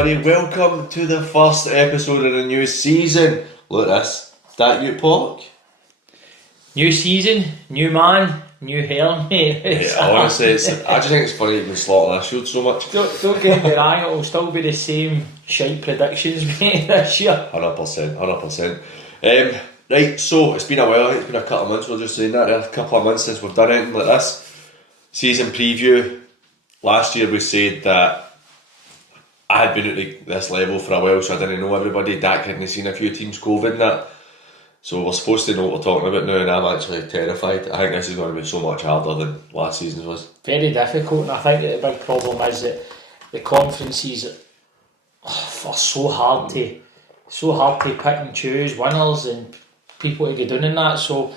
everybody, welcome to the first episode of the new season. Look at this, that you Pollock? New season, new man, new hair, mate. Honestly, I just think it's funny you've been slaughtering this shield so much. Don't get me wrong, it'll still be the same shite predictions, mate, this year. 100%. Right, so it's been a while, it's been a couple of months, we're just saying that there, a couple of months since we've done anything like this. Season preview, last year we said that I had been at this level for a while, so I didn't know everybody. Dak hadn't seen a few teams COVID and that. So we're supposed to know what we're talking about now, and I'm actually terrified. I think this is going to be so much harder than last season's was. Very difficult, and I think that the big problem is that the conferences are so hard to pick and choose winners and people to get down in that. So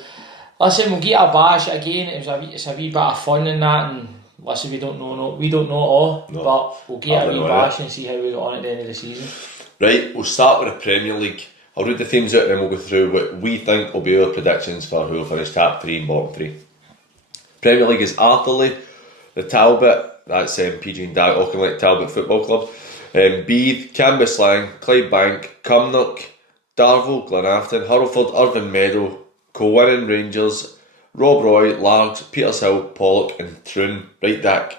listen, we'll get a bash again. It's a wee bit of fun in that, and listen, we don't know it all, but we'll get a wee bash and see how we get on at the end of the season. Right, we'll start with the Premier League. I'll read the themes out and then we'll go through what we think will be our predictions for who will finish top 3 and bottom 3. Premier League is Arthurlie, the Talbot, that's PG and Darvel, Auchinleck Talbot Football Club, Beath, Cambuslang, Clydebank, Cumbernauld, Darvel, Glenafton, Hurlford, Irvine Meadow, Cowannon Rangers, Rob Roy, Largs, Petershill, Pollock and Troon. Right, Dak,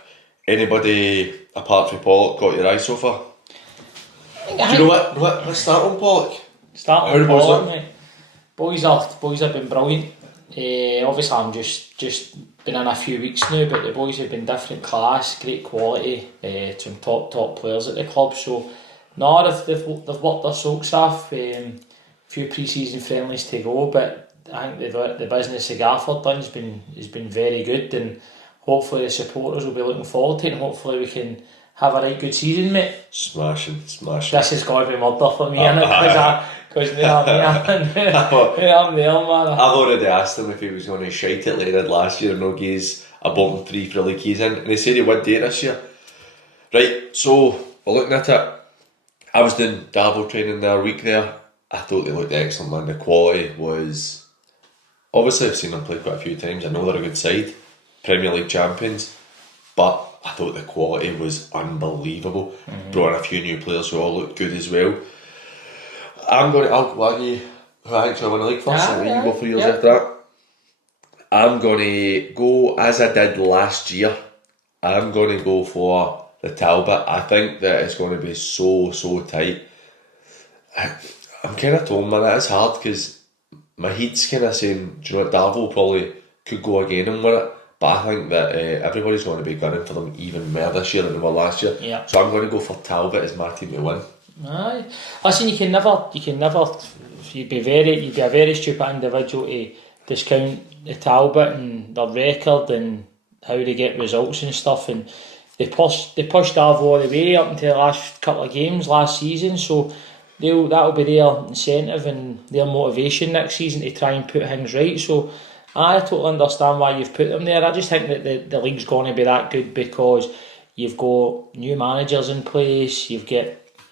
anybody apart from Pollock got your eye so far? Do you know what? Let's start on Pollock. Starting with Pollock, mate. Boys have been brilliant. Obviously I'm just been in a few weeks now, but the boys have been different class, great quality, some top players at the club. So no, they've worked their socks off. Few pre-season friendlies to go, but I think the business the Gaffer done has been very good, and hopefully the supporters will be looking forward to it, and hopefully we can have a right good season, mate. Smashing. This has got to be murder for me, innit? Because I'm there, man. I've already asked him if he was going to shite it like he did last year and no gaze a bottom 3 for the league he's in, and he said he would do it this year. Right, so we're looking at it. I was doing Darvel training there a week there. I thought they looked excellent, man. The quality was... Obviously I've seen them play quite a few times. I know they're a good side, Premier League champions, but I thought the quality was unbelievable. Brought in a few new players who all looked good as well. I'll argue who I actually won the league first, and you go for yours after that. I'm going to go as I did last year. I'm going to go for the Talbot. I think that it's going to be so tight. I'm kind of torn, man. That is hard because my head's kind of saying, do you know what, Darvel probably could go again and win it. But I think that everybody's going to be gunning for them even more this year than they were last year. Yeah. So I'm going to go for Talbot as my team to win. Aye. Listen, you can never. You'd be a very stupid individual to discount the Talbot and their record and how they get results and stuff. And they pushed Darvel all the way up until the last couple of games last season. So that'll be their incentive and their motivation next season to try and put things right. So I totally understand why you've put them there. I just think that the league's going to be that good because you've got new managers in place. You've got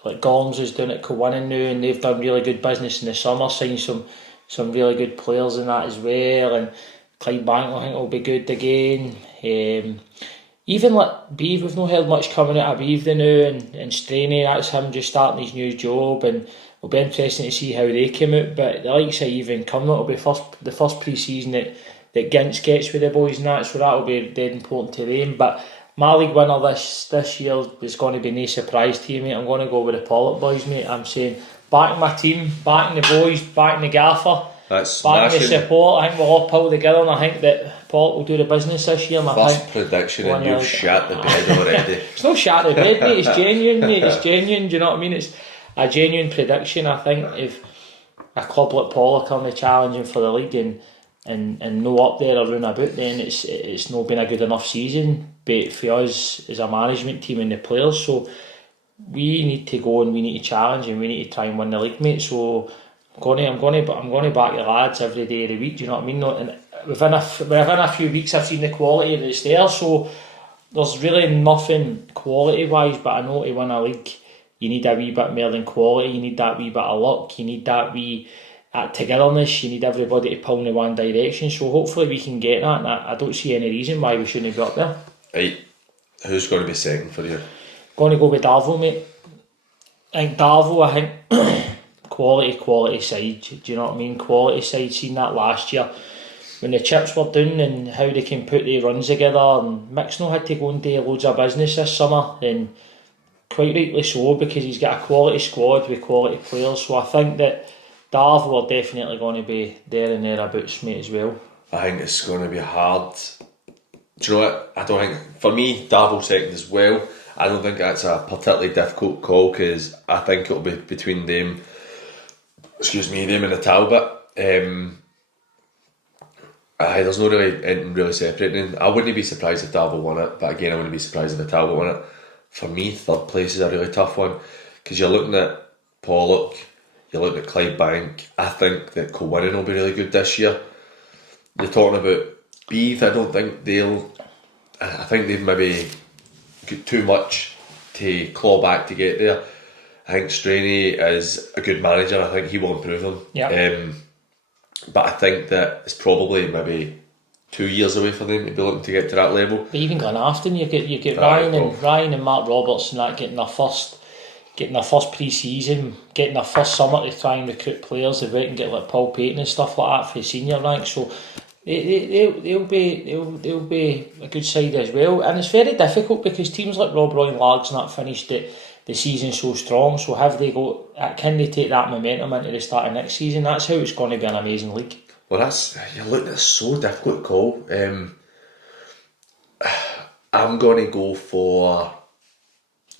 like Gorms is doing it Cowannon now, and they've done really good business in the summer, signed some really good players in that as well. And Clydebank I think will be good again. Even like Beav, we've not heard much coming out of Beav now, and Straney, that's him just starting his new job, and it'll be interesting to see how they come out. But the likes of even Cumbernauld will be the first pre-season that Gintz gets with the boys and that, so that'll be dead important to them. But my league winner this year is going to be no surprise to you, mate. I'm going to go with the Pollock boys, mate. I'm saying backing my team, backing the boys, backing the Gaffer, backing the support. I think we'll all pull together, and I think that Pollock will do the business this year. First prediction, and you've shat the bed already. It's not shat the bed, mate. It's genuine, mate. It's genuine. Do you know what I mean? It's a genuine prediction. I think if a club like Pollock are challenging for the league and no up there or round about, then it's not been a good enough season. But for us as a management team and the players, so we need to go and we need to challenge and we need to try and win the league, mate. So I'm going to back the lads every day of the week. Do you know what I mean? And within a few weeks, I've seen the quality that's there. So there's really nothing quality wise, but I know to win a league, you need a wee bit more than quality. You need that wee bit of luck. You need that wee togetherness. You need everybody to pull in one direction. So hopefully we can get that. And I don't see any reason why we shouldn't be up there. Right, who's going to be second for you? Going to go with Darvel, mate. I think Darvel, I think quality side. Do you know what I mean? Quality side. Seen that last year when the chips were down and how they can put the runs together. And Mick's not had to go and do loads of business this summer, and quite rightly so, because he's got a quality squad with quality players. So I think that Darvel are definitely going to be there and thereabouts, mate, as well. I think it's going to be hard. Do you know what? I don't think, for me, Darvel second as well. I don't think that's a particularly difficult call, because I think it'll be between them. Them and the Talbot. There's no really anything really separating. I wouldn't be surprised if Darvel won it, but again, I wouldn't be surprised if the Talbot won it. For me, third place is a really tough one, because you're looking at Pollock, you're looking at Clydebank. I think that Kilwinning will be really good this year. You're talking about Beath. I think they've maybe got too much to claw back to get there. I think Straney is a good manager. I think he will improve them. Yeah. But I think that it's probably maybe 2 years away for them to be looking to get to that level. But even Glenafton, you get Ryan and Mark Roberts and that getting their first pre-season, getting their first summer to try and recruit players. They went and get like Paul Payton and stuff like that for the senior rank. So they'll be a good side as well. And it's very difficult because teams like Rob Roy and Largs and that finished the season so strong. So can they take that momentum into the start of next season? That's how it's going to be an amazing league. Well, you're looking at so difficult to call. I'm going to go for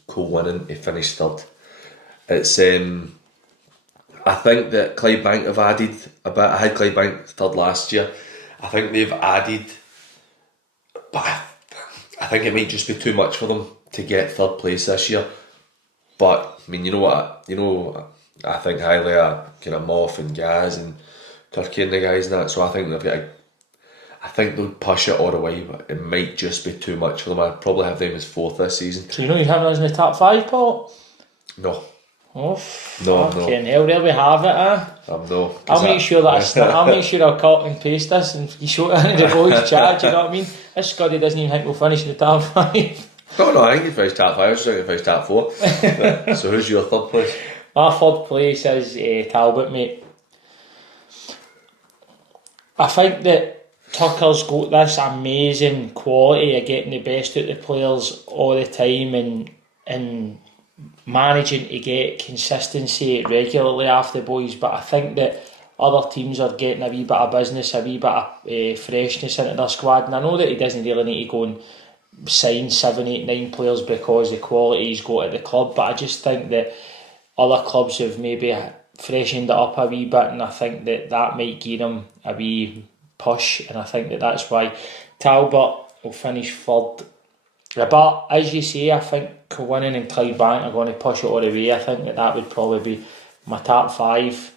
Kilwinning to finish third. It's I think that Clydebank have added a bit. I had Clydebank third last year. I think they've added, but I think it might just be too much for them to get third place this year. But I mean, I think highly of kind of Moff and Gaz and Kirky and the guys and that. So I think I think they'll push it all the way, but it might just be too much for them. I'd probably have them as fourth this season. So you're having us in the top 5, Paul? No. Oh, no. Fucking hell, there we have it, No. I'll make sure I'll cut and paste this and you show it into the boys' chat, do you know what I mean? This Scuddy doesn't even think we'll finish in the top 5. No, I think you finished top 5, I was just thinking you finished top 4. So who's your third place? My third place is Talbot, mate. I think that Tucker's got this amazing quality of getting the best out of the players all the time and managing to get consistency regularly after the boys, but I think that other teams are getting a wee bit of business, a wee bit of freshness into their squad, and I know that he doesn't really need to go and sign 7, 8, 9 players because the quality he's got at the club, but I just think that other clubs have maybe freshened it up a wee bit, and I think that might give him a wee push, and I think that's why Talbot will finish third. But as you say, I think Kilwinning and Clydebank are going to push it all the way. I think that would probably be my top five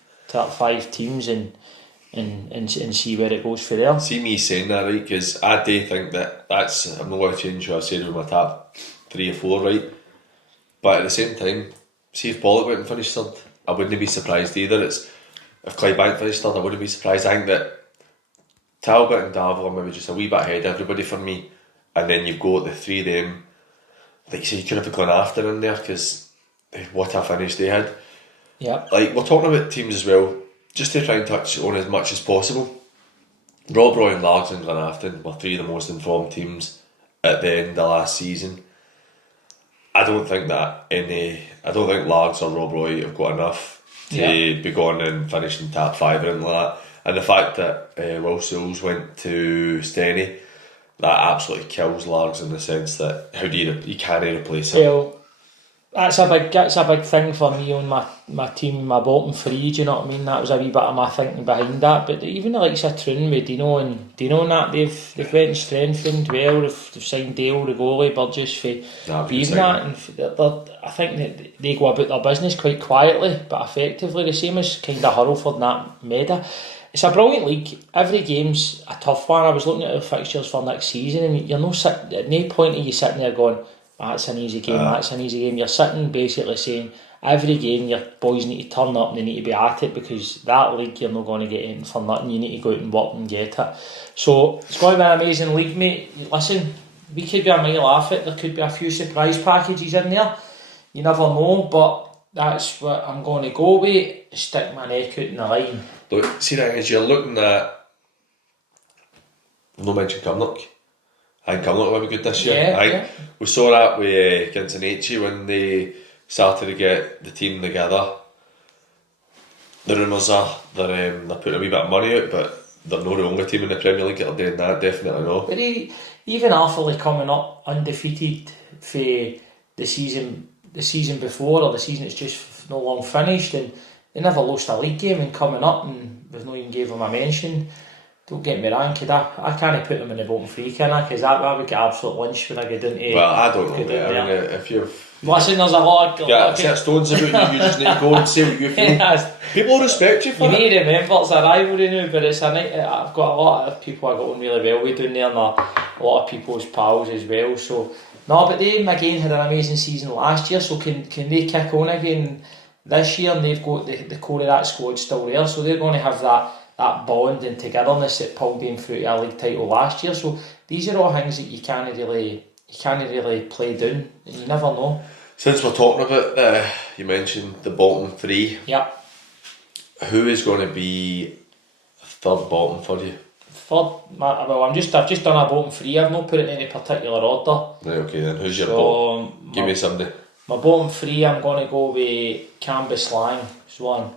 teams and see where it goes for there. See me saying that, right? Because I do think that's I'm not going to change what I said with my top 3 or 4, right? But at the same time, see if Pollock went and finished third, I wouldn't be surprised either. If Clydebank finished third, I wouldn't be surprised. I think that Talbot and Darvel are maybe just a wee bit ahead of everybody for me. And then you've got the 3 of them. Like you say, you could have gone after in there because what a finish they had. Yeah. Like, we're talking about teams as well, just to try and touch on as much as possible. Rob Roy and Largs and Glenafton were 3 of the most informed teams at the end of last season. I don't think Largs or Rob Roy have got enough to be going and finishing top 5 or anything like that. And the fact that Will Souls went to Steny, that absolutely kills Largs in the sense that you can't replace him. Well, that's a big thing for me on my team, my bottom 3. Do you know what I mean? That was a wee bit of my thinking behind that. But even the likes of Troon with Dino and that they've went and strengthened well. They've signed Dale, the goalie, Burgess for even that. And I think that they go about their business quite quietly but effectively. The same as kind of Hurlford and that Meda. It's a brilliant league. Every game's a tough one. I was looking at the fixtures for next season, and you're at no point are you sitting there going, that's an easy game, that's an easy game. You're sitting basically saying every game your boys need to turn up and they need to be at it, because that league you're not going to get in for nothing. You need to go out and work and get it. So it's going to be an amazing league, mate. Listen, we could be a mile off it. There could be a few surprise packages in there. You never know, but that's what I'm going to go with. Stick my neck out in the line. Look, see that as you're looking at, no mention Cumbernauld. I think Cumbernauld will be good this year. Yeah. We saw that with Glencairn when they started to get the team together. The rumours are they're putting a wee bit of money out, but they're not the only team in the Premier League that are doing that, definitely not. But even Arthurly coming up undefeated for the season before, or the season that's just no long finished, and they never lost a league game, and coming up and we've not even gave them a mention. Don't get me wrong, I can't put them in the bottom three, can I? Because that would get absolute lunch when I get into. Well, I don't know, mate. I mean, if you've. Listen, there's a lot of. Set stones about you just need to go and say what you feel. Yes. People respect you for you it. You need to remember it's a rivalry now, but it's I've got a lot of people I got on really well with down there, and a lot of people's pals as well. So, no, but they again had an amazing season last year, so can they kick on again this year? And they've got the core of that squad still there, so they're going to have that bond and togetherness that pulled them through to a league title last year. So these are all things that you can't really play down, and you never know. Since we're talking about you mentioned the bottom three. Yep. Who is going to be third bottom for you? I've just done a bottom three. I've not put it in any particular order. Right, okay then. Who's your bottom? Give me somebody. My bottom three, I'm going to go with Cambuslang as one.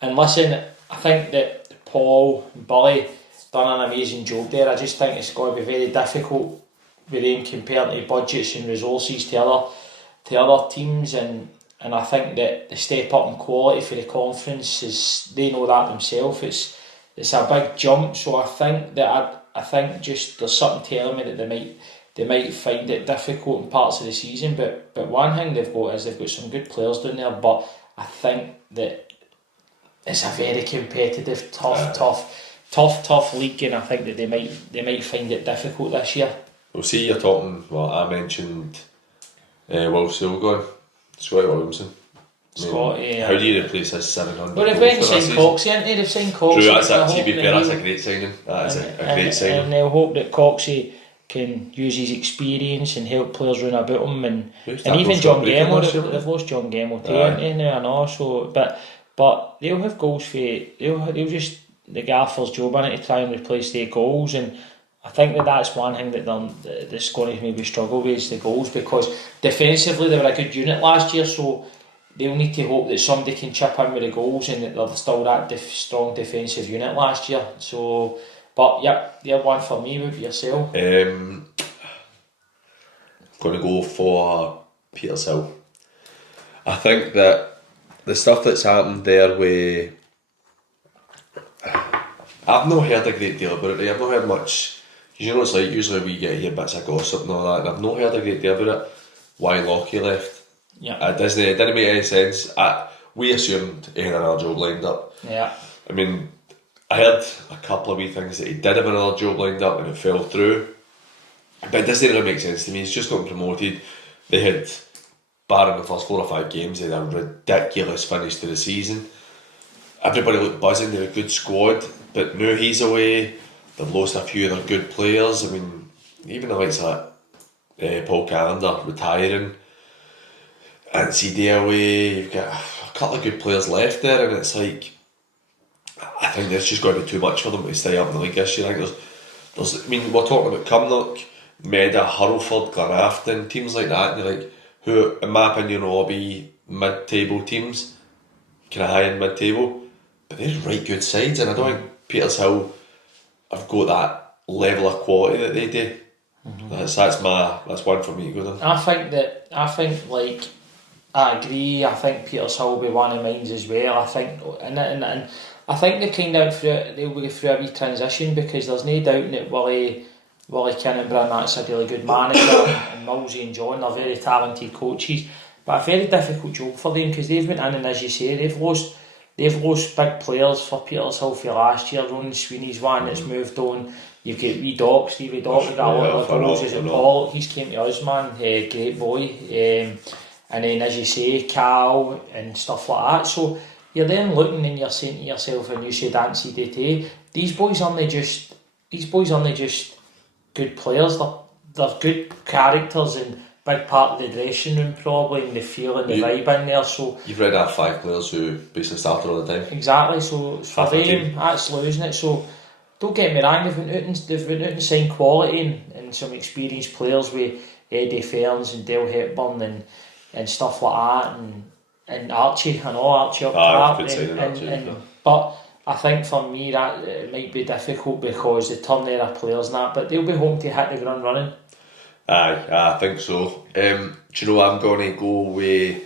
And listen, I think that Paul and Billy done an amazing job there. I just think it's going to be very difficult with them comparing to budgets and resources to other teams, and I think that the step up in quality for the conference is, they know that themselves. It's a big jump, so I think just there's something telling me that they might find it difficult in parts of the season. But one thing they've got some good players down there. But I think that it's a very competitive, tough league, and I think that they might find it difficult this year. Well, see, you're talking. Well, I mentioned Rossvale going, Scotty Williamson. Scotty. How do you replace his 700? Well, they've went and signed Coxie, haven't they? They've signed Coxie. True, to be fair, that's a great signing. That is a great signing. And they'll hope that Coxie can use his experience and help players round about him, and even John Gemmell. They've lost John Gemmell too, haven't they? Now I know. So, but they'll have goals for. They'll just the gaffer's job in it to try and replace their goals, and I think that's one thing that's going to maybe struggle with is the goals, because defensively they were a good unit last year, so they'll need to hope that somebody can chip in with the goals and that they're still that strong defensive unit last year. So, but yep, they're one for me. With yourself. Going to go for Petershill. I think that the stuff that's happened there with, I've not heard a great deal about it. I've not heard much. You know, it's like usually we get here bits of gossip and all that, and I've not heard a great deal about it. Why Lockie left? Yeah, it didn't make any sense. We assumed he had another job lined up. Yeah, I mean, I heard a couple of wee things that he did have another job lined up and it fell through, but it doesn't really make sense to me. He's just got promoted. They had, barring the first 4 or 5 games, they had a ridiculous finish to the season. Everybody looked buzzing. They had a good squad, but now he's away. They've lost a few of their good players. I mean, even the likes of Paul Callender retiring, and CD away. You've got a couple of good players left there, and it's like, I think it's just going to be too much for them to stay up in the league this year. I think there's. I mean, we're talking about Cumbernauld, Meda, Hurlford, Glenafton, teams like that, and you're like, who, in my opinion, will all be mid-table teams, kind of high-end mid-table, but they're right good sides, and I don't think Petershill have got that level of quality that they do. Mm-hmm. That's one for me to go down. I agree. I think Petershill will be one of mine as well. I think, and I think they'll go through a wee transition, because there's no doubt that Willie Kinnebron, that's a really good manager, and Millsy and John are very talented coaches, but a very difficult job for them, because they've went in, and as you say, they've lost big players for Petershill for last year. Ronan Sweeney's one that's moved on. You've got Stevie Dock, we've got a lot of goals. Is it Paul? He's came to us, man. Great boy. And then, as you say, Cal and stuff like that. So you're then looking and you're saying to yourself, and you said Nancy DT, these boys aren't just good players. They're good characters and big part of the dressing room probably, and the feel and the vibe in there. So you've read our 5 players who basically started all the time. Exactly. So for them, that's losing it. So don't get me wrong, they've went out and signed quality and some experienced players with Eddie Ferns and Dale Hepburn and stuff like that, and Archie. I know Archie up top. But I think for me that it might be difficult because the turn there are players and that, but they'll be home to hit the ground running. Aye, I think so. Do you know I'm going to go with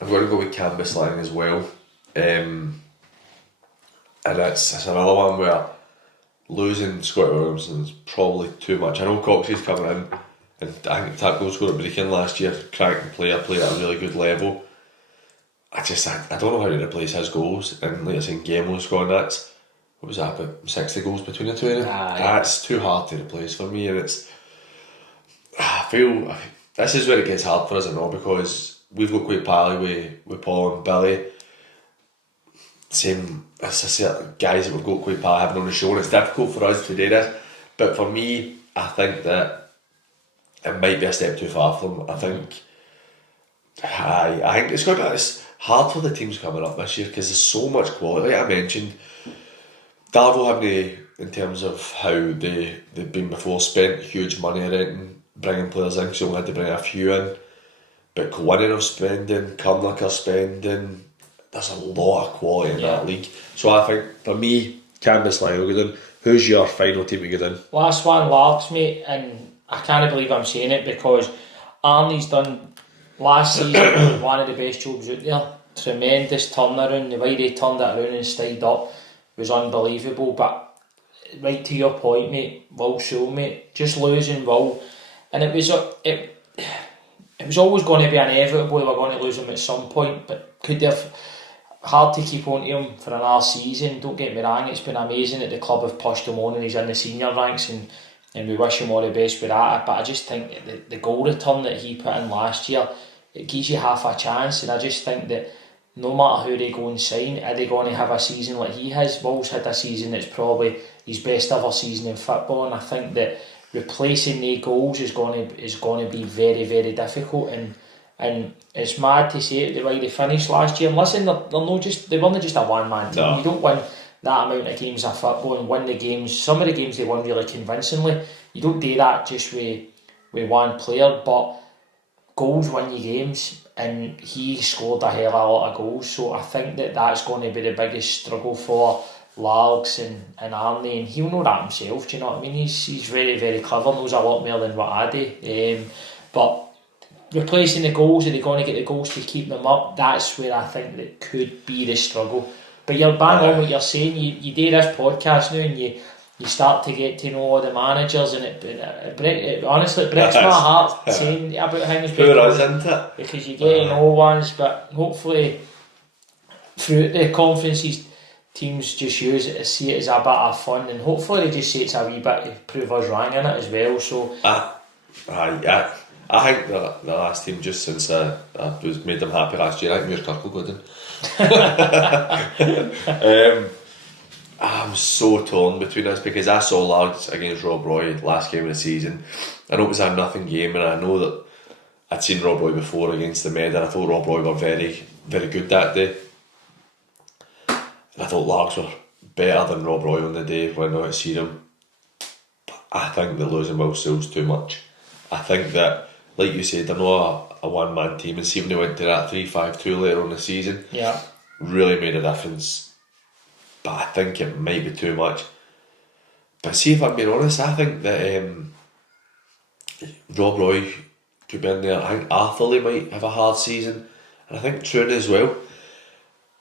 Cambuslang as well. And it's another one where losing Scott Williamson is probably too much. I know Coxey's coming in, and I think that goal scorer at Brechin last year, cracking player, played at a really good level. I don't know how to replace his goals. And like I said, Gemo's gone. What was that, about 60 goals between the two of them? That's too hard to replace for me, and I feel this is where it gets hard for us, because we've got quite pally with Paul and Billy. Same as I said, guys that we've got quite pally having on the show, and it's difficult for us to do this. But for me, I think that it might be a step too far for them. I think it's hard for the teams coming up this year because there's so much quality. Like I mentioned, Darvel haven't, in terms of how they've been before, spent huge money renting, bringing players in, so we had to bring a few in. But Kilwinning are spending, Cumbernauld are spending. There's a lot of quality in that league. So I think, for me, Cambuslang will go down. Who's your final team to go down? Last one, Largs, mate, and I can't believe I'm saying it because Arnie's done last season one of the best jobs out there. Tremendous turnaround. The way they turned it around and stayed up was unbelievable. But right to your point, mate, Will Sewell, mate, just losing Will, and it was always going to be inevitable. We were going to lose him at some point, but could have hard to keep on to him for another season. Don't get me wrong, it's been amazing that the club have pushed him on and he's in the senior ranks, and we wish him all the best with that. But I just think the goal return that he put in last year, it gives you half a chance, and I just think that no matter who they go and sign, are they going to have a season like he has? Will's had a season that's probably his best ever season in football, and I think that replacing the goals is going to be very, very difficult, and it's mad to say it the way they finished last year. And listen, they weren't just a one-man team. No. You don't win that amount of games of football and win the games. Some of the games they won really convincingly. You don't do that just with one player, but goals win you games, and he scored a hell of a lot of goals. So I think that's going to be the biggest struggle for Largs and Arnie, and he'll know that himself. Do you know what I mean? He's very, very clever, knows a lot more than what I do. But replacing the goals, are they going to get the goals to keep them up? That's where I think that could be the struggle. But you're bang on what you're saying. You do this podcast now, and you start to get to know all the managers, and it honestly breaks my heart saying about things because you get to know ones. But hopefully through the conferences, teams just use it to see it as a bit of fun, and hopefully they just say it's a wee bit to prove us wrong in it as well. So I think the last team, just since I was made them happy last year, I think Muir Kirk will go down. I'm so torn between this because I saw Largs against Rob Roy last game of the season. I know it was a nothing game, and I know that I'd seen Rob Roy before against the Med, and I thought Rob Roy were very, very good that day. And I thought Largs were better than Rob Roy on the day when I seen him. But I think that losing Will Sewell's too much. I think that, like you said, they're not a one-man team, and see when they went to that 3-5-2 later on the season, really made a difference. But I think it might be too much. But see, if I'm being honest, I think that Rob Roy could be in there. I think Arthurley might have a hard season, and I think Troon as well.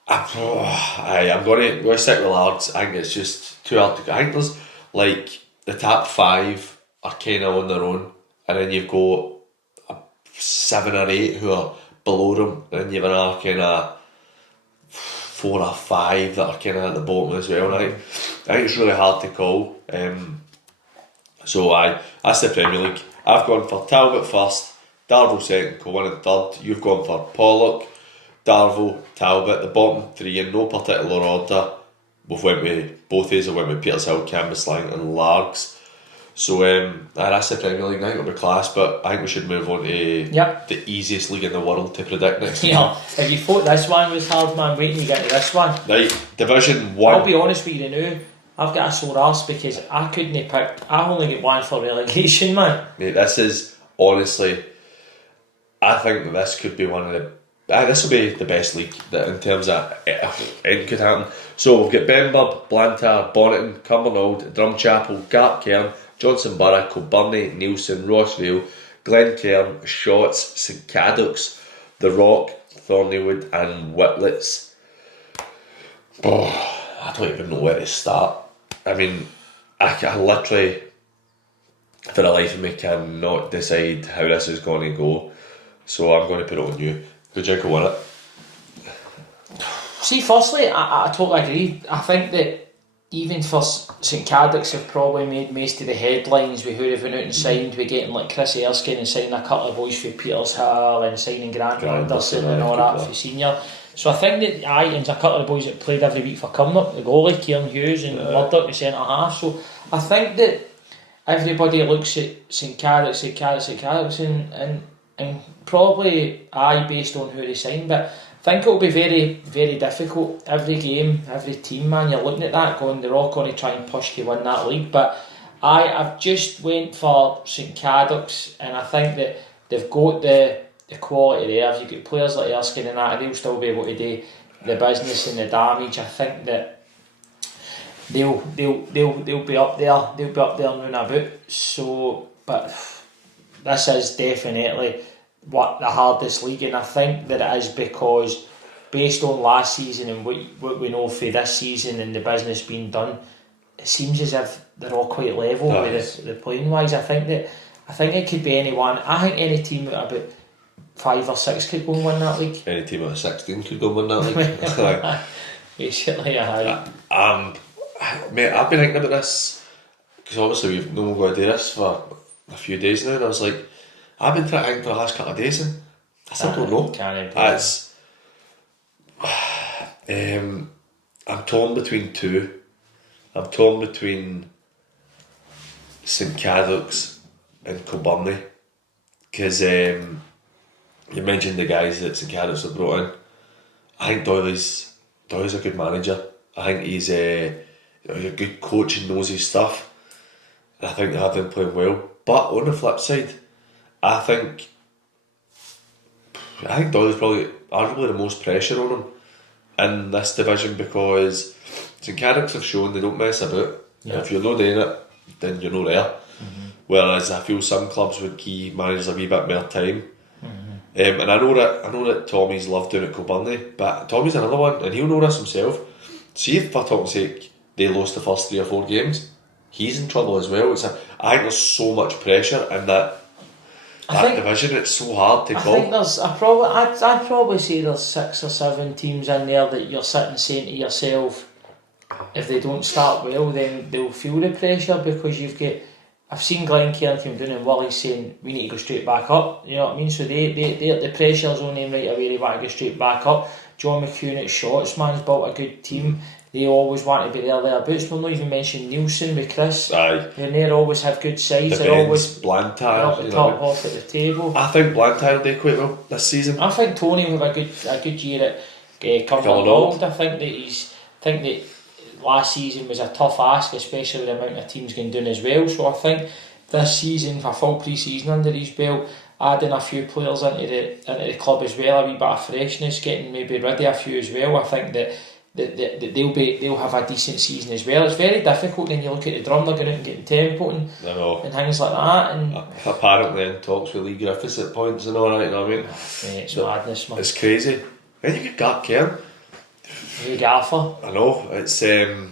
I'm going to stick with Largs. I think it's just too hard to. I think there's like the top 5 are kind of on their own, and then you've got 7 or 8 who are below them, and then you've another kind of 4 or 5 that are kind of at the bottom as well. And I think it's really hard to call. So that's the Premier League. I've gone for Talbot first, Darvel second, Kilwinning third. You've gone for Pollock, Darvel, Talbot, the bottom 3 in no particular order. Both of us went with Petershill, Cambuslang and Largs. So that's the Premier League. I think it'll be class, but I think we should move on to the easiest league in the world to predict next season. If you thought this one was hard, man, wait till you get to this one. Right, Division 1. I'll be honest with you now, I've got a sore arse because I couldn't have picked. I only get one for relegation, man. Mate, this is honestly, I think that this could be one of the. This will be the best league that in terms of anything could happen. So we've got Benburb, Blantyre, Bonneton, Cumbernauld, Drumchapel, Glencairn, Johnson Borough, Kilbirnie, Neilson, Rossvale, Glencairn, Shotts, St Cadoc's, The Rock, Thorneywood and Whitlets. I don't even know where to start. I mean, I literally, for the life of me, cannot decide how this is going to go. So I'm going to put it on you. Who do you think will win it? See, firstly, I totally agree. I think that even for St Cadoc's have probably made most of the headlines with who they've been out and signed. We're getting like Chris Erskine and signing a couple of boys for Peters Hill and signing Grant Anderson and all that for senior. So I think that and a couple of boys that played every week for Cumbernauld, the goalie, Kieran Hughes and Murdoch, the centre half. So I think that everybody looks at St Cadoc's and probably based on who they signed, but I think it'll be very, very difficult. Every game, every team, man, you're looking at that going, they're all going to try and push to win that league. But I've just went for St Cadoc's, and I think that they've got the quality there. If you've got players like Erskine and that, they'll still be able to do the business and the damage. I think that they'll be up there. They'll be up there and about. So, but this is definitely the hardest league, and I think that it is because based on last season and what we know for this season and the business being done, it seems as if they're all quite level with the playing wise. I think it could be anyone. I think any team at about 5 or 6 could go and win that league. Any team out of 16 could go and win that league. Basically, mate, I've been thinking about this because obviously we've no going to do this for a few days now, and I was like, I've been trying to think for the last couple of days, and I still don't know. I'm torn between two. I'm torn between St Cadoc's and Kilbirnie because you mentioned the guys that St Cadoc's have brought in. I think Doyley's a good manager. I think he's a good coach and knows his stuff. And I think they have been playing well. But on the flip side, I think Doyley's probably arguably the most pressure on him in this division because St Cadoc's have shown they don't mess about. Yeah. If you're not doing it, then you're not there. Mm-hmm. Whereas I feel some clubs would give managers a wee bit more time. Mm-hmm. And I know that Tommy's loved doing it at Kilbirnie, but Tommy's another one, and he'll know this himself. See if for talk's sake they lost the first 3 or 4 games, he's in trouble as well. I think there's so much pressure in that division. It's so hard to call. I'd probably say there's 6 or 7 teams in there that you're sitting saying to yourself, if they don't start well, then they'll feel the pressure because you've got. I've seen Glencairn come down and Willie saying we need to go straight back up. You know what I mean? So the pressure's on them right away. They want to go straight back up. John McCune at Shotts, man's built a good team. They always want to be thereabouts. We'll not even mention Neilson with Chris. Aye. And they always have good sides. They're always Blantyre up the top half at the table. I think Blantyre will do quite well this season. I think Tony will have a good year at Cumbernauld. I think that last season was a tough ask, especially with the amount of teams going down as well. So I think this season, for full pre-season under his belt, adding a few players into the club as well, a wee bit of freshness, getting maybe rid of a few as well. I think that they'll have a decent season as well. It's very difficult when you look at the drum, they're going out and getting tempo and things like that. And apparently in talks with Lee Griffiths at points and all that, you know what I mean? Mate, it's madness, man. It's crazy. Then you get Glencairn. Hey Gaffer. I know, it's right.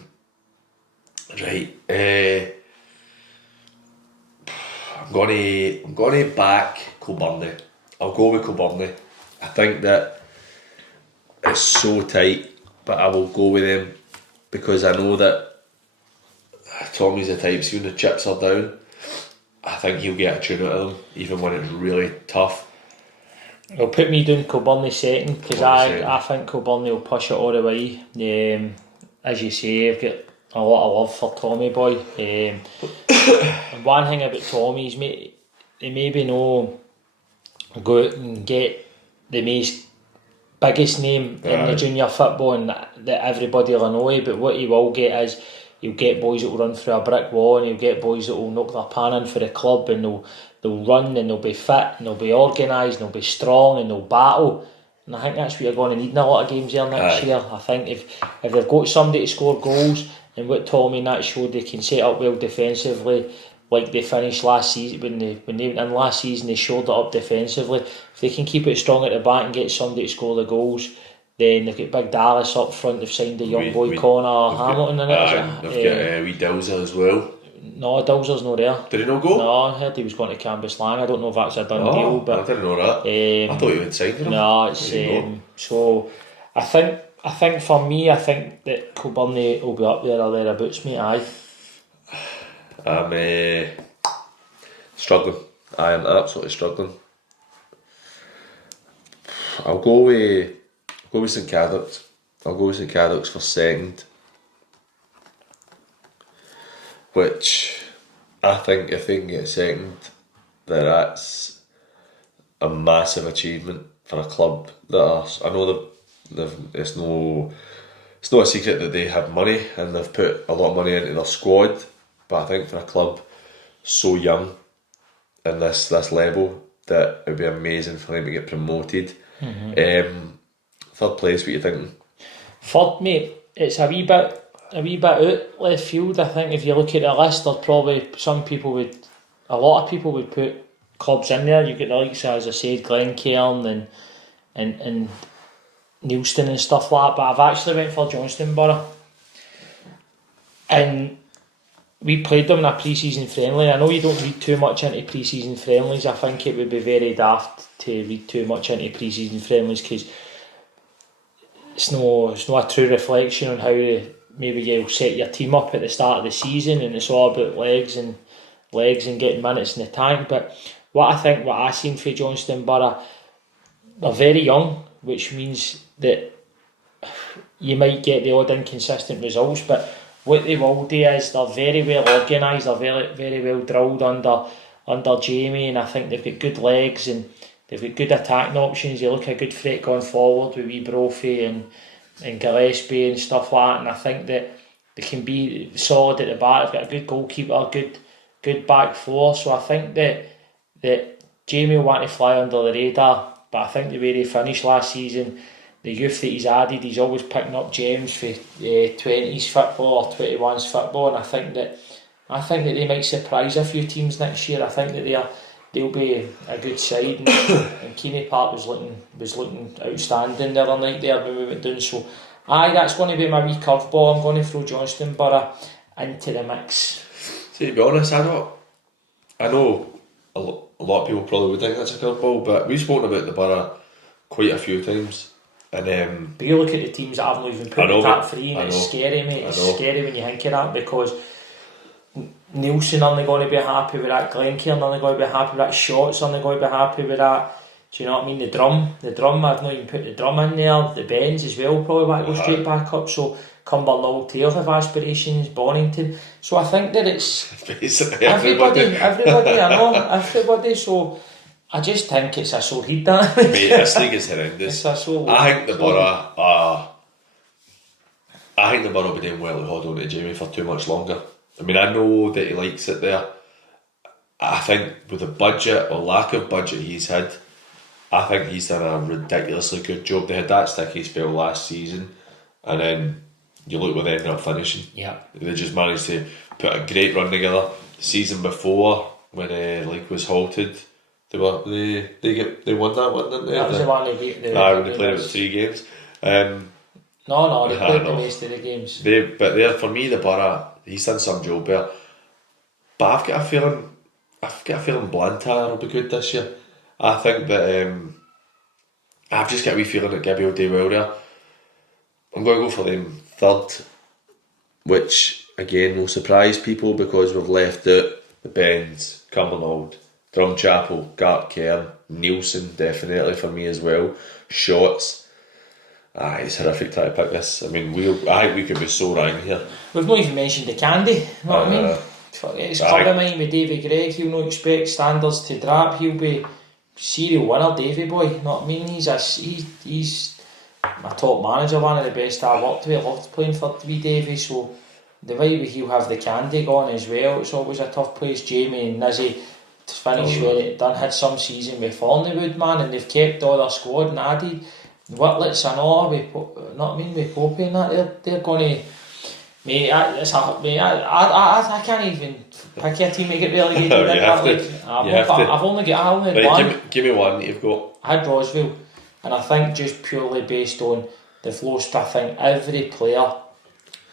I'm gonna back Kilbirnie. I'll go with Kilbirnie. I think that it's so tight, but I will go with them because I know that Tommy's the type, see when the chips are down, I think he'll get a tune out of them, even when it's really tough. It'll put me down Kilbirnie second because I think Kilbirnie will push it all the way. As you say, I've got a lot of love for Tommy boy. And one thing about Tommy is they maybe no go out and get the biggest name in the junior football and that everybody will know, but what he will get is he'll get boys that will run through a brick wall, and he'll get boys that will knock their pan in for the club, and they'll run, and they'll be fit, and they'll be organised, and they'll be strong, and they'll battle. And I think that's what you're going to need in a lot of games there next year. I think if they've got somebody to score goals, and what Tommy and that showed, they can set up well defensively, like they finished last season. When they went in last season, they showed it up defensively. If they can keep it strong at the back and get somebody to score the goals, then they've got Big Dallas up front. They've signed a young boy, Connor Hamilton, in it. They've got wee Dilser as well. No, Dilser's not there. Did he not go? No, I heard he was going to Cambuslang. I don't know if that's a done deal, but I didn't know that. I thought he would sign him. No, it's so. I think for me, I think that Kilbirnie will be up there or thereabouts, mate. Aye. I'm struggling. I am absolutely struggling. I'll go with St Cadoc's. I'll go with St Cadoc's for second, which I think if they can get second, then that's a massive achievement for a club that are. I know it's no a secret that they have money and they've put a lot of money into their squad, but I think for a club so young in this level, that it would be amazing for them to get promoted. Third place, what you thinking? Third, mate, it's a wee bit out left field. I think if you look at the list, there's probably a lot of people would put clubs in there. You get the likes, as I said, Glencairn and Neilston and stuff like that, but I've actually went for Johnstonborough, and we played them in a pre-season friendly. I know you don't read too much into pre-season friendlies. I think it would be very daft to read too much into pre-season friendlies, because it's no a true reflection on how maybe you'll set your team up at the start of the season, and it's all about legs and getting minutes in the tank. But what I seen for Johnstonborough, they're very young, which means that you might get the odd inconsistent results, but what they will do is they're very well organised, they're very, very well drilled under Jamie, and I think they've got good legs and they've got good attacking options. They look a good threat going forward with wee Brophy and Gillespie and stuff like that, and I think that they can be solid at the back. They've got a good goalkeeper, good back four, so I think that Jamie will want to fly under the radar, but I think the way they finished last season, the youth that he's added, he's always picking up gems for 20s football or 21s football, and I think that they might surprise a few teams next year. I think that they'll be a good side, and Keene Park was looking outstanding the other night there when we went down. So that's going to be my wee curveball. I'm going to throw Johnstonborough into the mix. See, to be honest, I know a lot of people probably would think that's a curveball, but we've spoken about the Borough quite a few times. And but you look at the teams that I've not even put in the top three, and it's scary, mate. It's scary when you think of that, because Neilson aren't going to be happy with that, Glencairn aren't going to be happy with that, Shots aren't going to be happy with that. Do you know what I mean? The drum, I've not even put the drum in there. The Bens as well probably want to go straight back up. So Cumbernauld, Taylor have aspirations, Bonington. So I think that it's everybody. I know everybody. So I just think it's a sore heat, that. Mate, this league is horrendous. I think the Borough will be doing well to hold on to Jamie for too much longer. I mean, I know that he likes it there. I think with the budget or lack of budget he's had, I think he's done a ridiculously good job. They had that sticky spell last season, and then you look where they ended up finishing. Yeah, they just managed to put a great run together. The season before, when the league was halted, they won that one, didn't they? That was the one they beat. When they played it with 3 games. No, they played the rest of the games. For me, the Borough, he's done some job there. But I've got a feeling Blantyre will be good this year. I think that I've just got a wee feeling that Gibby will do well there. I'm going to go for them third, which again will surprise people because we've left out the Bens, Cumbernauld, Drumchapel, Glencairn, Neilson definitely for me as well. Shots. It's horrific trying to pick this. I mean, I think we could be so wrong here. We've not even mentioned the Candy, you know what I mean? It's Kilbirnie with Davy Gregg. He'll not expect standards to drop. He'll be serial winner, Davy boy. You know what I mean? He's my top manager, one of the best I worked with. I loved playing for wee Davy. So the way he'll have the candy gone as well. It's always a tough place. Jamie and Nizzy to finish where it done. Had some season with Forneywood, man, and they've kept all their squad and added Whitlets and all. With Popey and that. They're going to. Mate, I can't even pick a team to get relegated in that league. I've only had one. Give me one that you've got. I had Rossvale, and I think just purely based on they've lost, I think, every player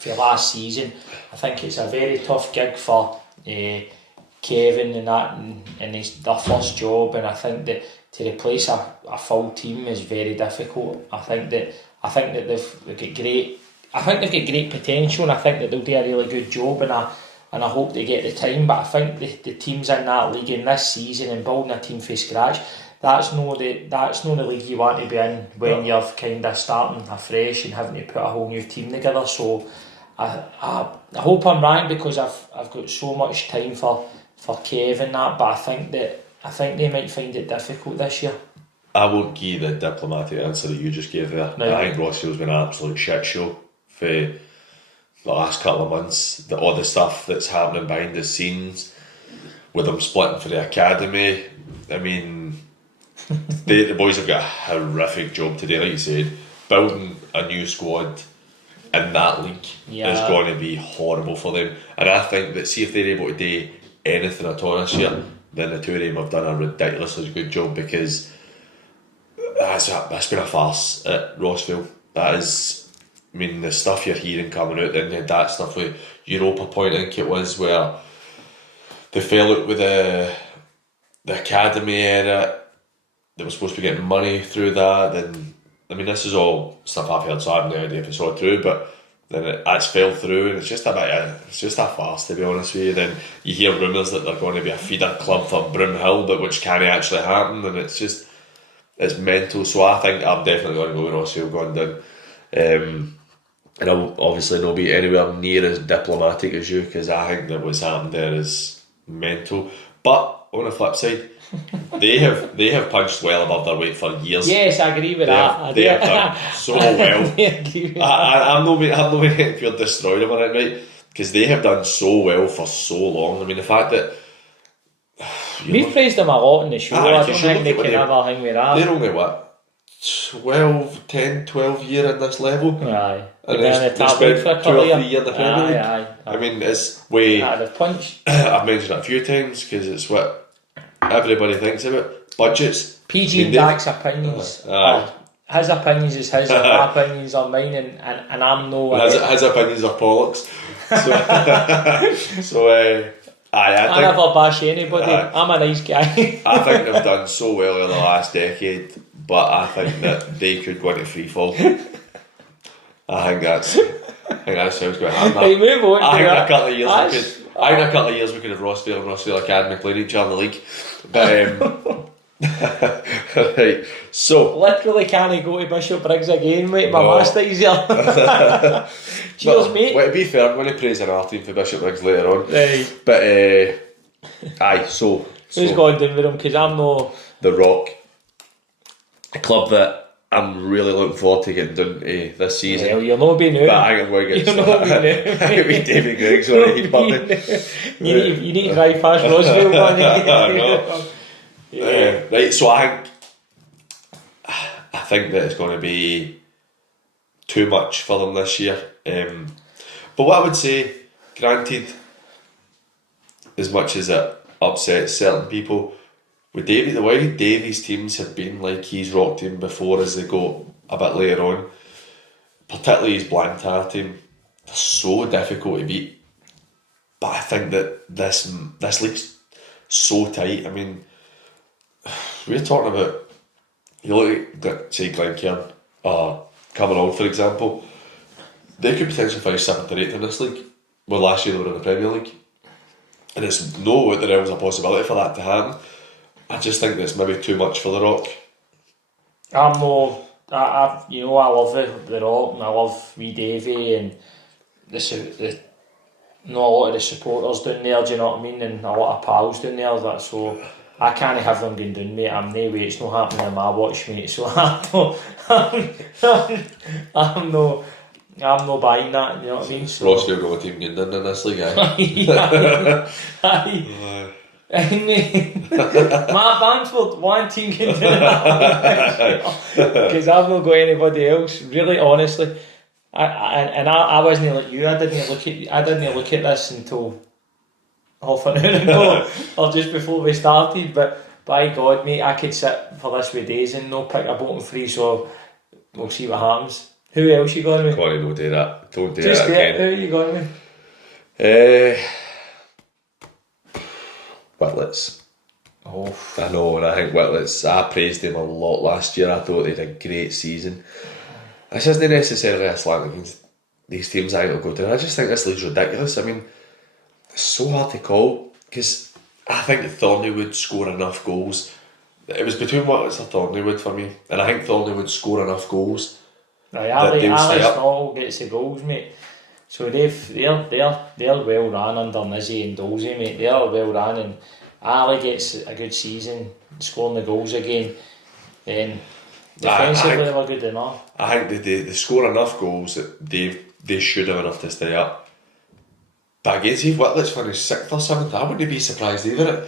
for last season. I think it's a very tough gig for Kevin and that, and it's their first job, and I think that to replace a full team is very difficult. I think that they've got great. I think they've got great potential, and I think that they'll do a really good job, and I hope they get the time. But I think the teams in that league in this season and building a team from scratch, that's no the league you want to be in when you're kind of starting afresh and having to put a whole new team together. So I hope I'm right, because I've got so much time for Kevin that, but I think they might find it difficult this year. I won't give you the diplomatic answer that you just gave there. No. I think Rossvale's been an absolute shit show for the last couple of months. All the stuff that's happening behind the scenes with them splitting for the academy. I mean, the boys have got a horrific job today, like you said. Building a new squad in that league is going to be horrible for them. And I think that, see if they're able to do anything at all this year, then the two of them have done a ridiculously good job, because that's been a farce at Rossvale. That is, I mean, the stuff you're hearing coming out, then you had that stuff with Europa Point, I think it was, where they fell out with the academy era. They were supposed to be getting money through that. Then, I mean, this is all stuff I've heard, so I have no idea if it's all true, but then it's fell through, and it's just a farce, to be honest with you. Then you hear rumours that they're going to be a feeder club for Broomhill, but which can't actually happen, and it's mental. So I think I'm definitely going to go with Rossvale going down. And I'll obviously not be anywhere near as diplomatic as you, because I think that what's happened there is mental. But on the flip side, they have punched well above their weight for years. Yes, I agree with that. They have done so well. I'm not making feel destroyed about it, right? Because they have done so well for so long. I mean, the fact that we've praised them a lot in the show. I don't think they can ever hang with that. They're only what? 12 years in this level. Aye. And they spent 2 or 3 years in the Premier League. Aye. I mean, it's way. They've punched. I've mentioned it a few times because it's what everybody thinks about. Budgets. PG and Dak's opinions. His opinions is his, my opinions are mine, and I'm no. His opinions are bollocks. I never bash anybody. I'm a nice guy. I think they've done so well in the last decade, but I think that they could go into free fall. I think that sounds good. Right, move on. I think in a couple of years we could have Rossvale and Rossvale Academy playing each other in the league. But right, so literally can't go to Bishop Briggs again, mate. My last easier. Cheers, mate. Well, to be fair, I'm going to praise our team for Bishop Briggs later on. Right. But who's going down with him? Because I'm no The Rock, a club that I'm really looking forward to getting down to this season. Well, you're not being out. But I think I'm going to get started. I think with David Gregg's on it. He'd bump me. You need to drive past Rossvale, man. Right, so I think that it's going to be too much for them this year. But what I would say, granted, as much as it upsets certain people, with Davy, the way Davy's teams have been, like he's rocked him before as they go a bit later on, particularly his Blantyre team, they're so difficult to beat. But I think that this league's so tight. I mean, we're talking about, you look at, say, Glencairn or Cumbernauld, for example, they could potentially finish 7th or 8th in this league. Well, last year they were in the Premier League. And it's no that there was a possibility for that to happen. I just think that's maybe too much for the Rock. I love the Rock, and I love wee Davy, and the know a lot of the supporters down there, do you know what I mean, and a lot of pals down there, so I can't have them going down, mate. I'm no way, it's not happening in my watch, mate, so I'm no buying that, you know what I mean. So Rossvale got a team going down in this league, aye. Aye. Matt Bamford, one team can do that because I've not got anybody else. Really, honestly, I wasn't like you. I didn't look at this until half an hour ago or just before we started. But by God, mate, I could sit for this with days and no pick a bottom three. So we'll see what happens. Who else you going with? Connie, don't do that. Don't do Just that again. Who are you going with? Whitlets. Oh, I know, and I think Whitlets, I praised them a lot last year. I thought they had a great season. This isn't necessarily a slant against these teams I think will go down. I just think this league's ridiculous. I mean, it's so hard to call because I think Thornley would score enough goals. It was between Whitlets or Thornley would for me, and I think Thornley would score enough goals. Ali Stall gets the goals, mate. So they're well run under Nizzy and Dolsey, mate. They're well run, and Ali gets a good season, scoring the goals again. Then defensively they're good enough. I think they score enough goals that they should have enough to stay up. But again, see if Whitlets finish 6th or 7th, I wouldn't be surprised either.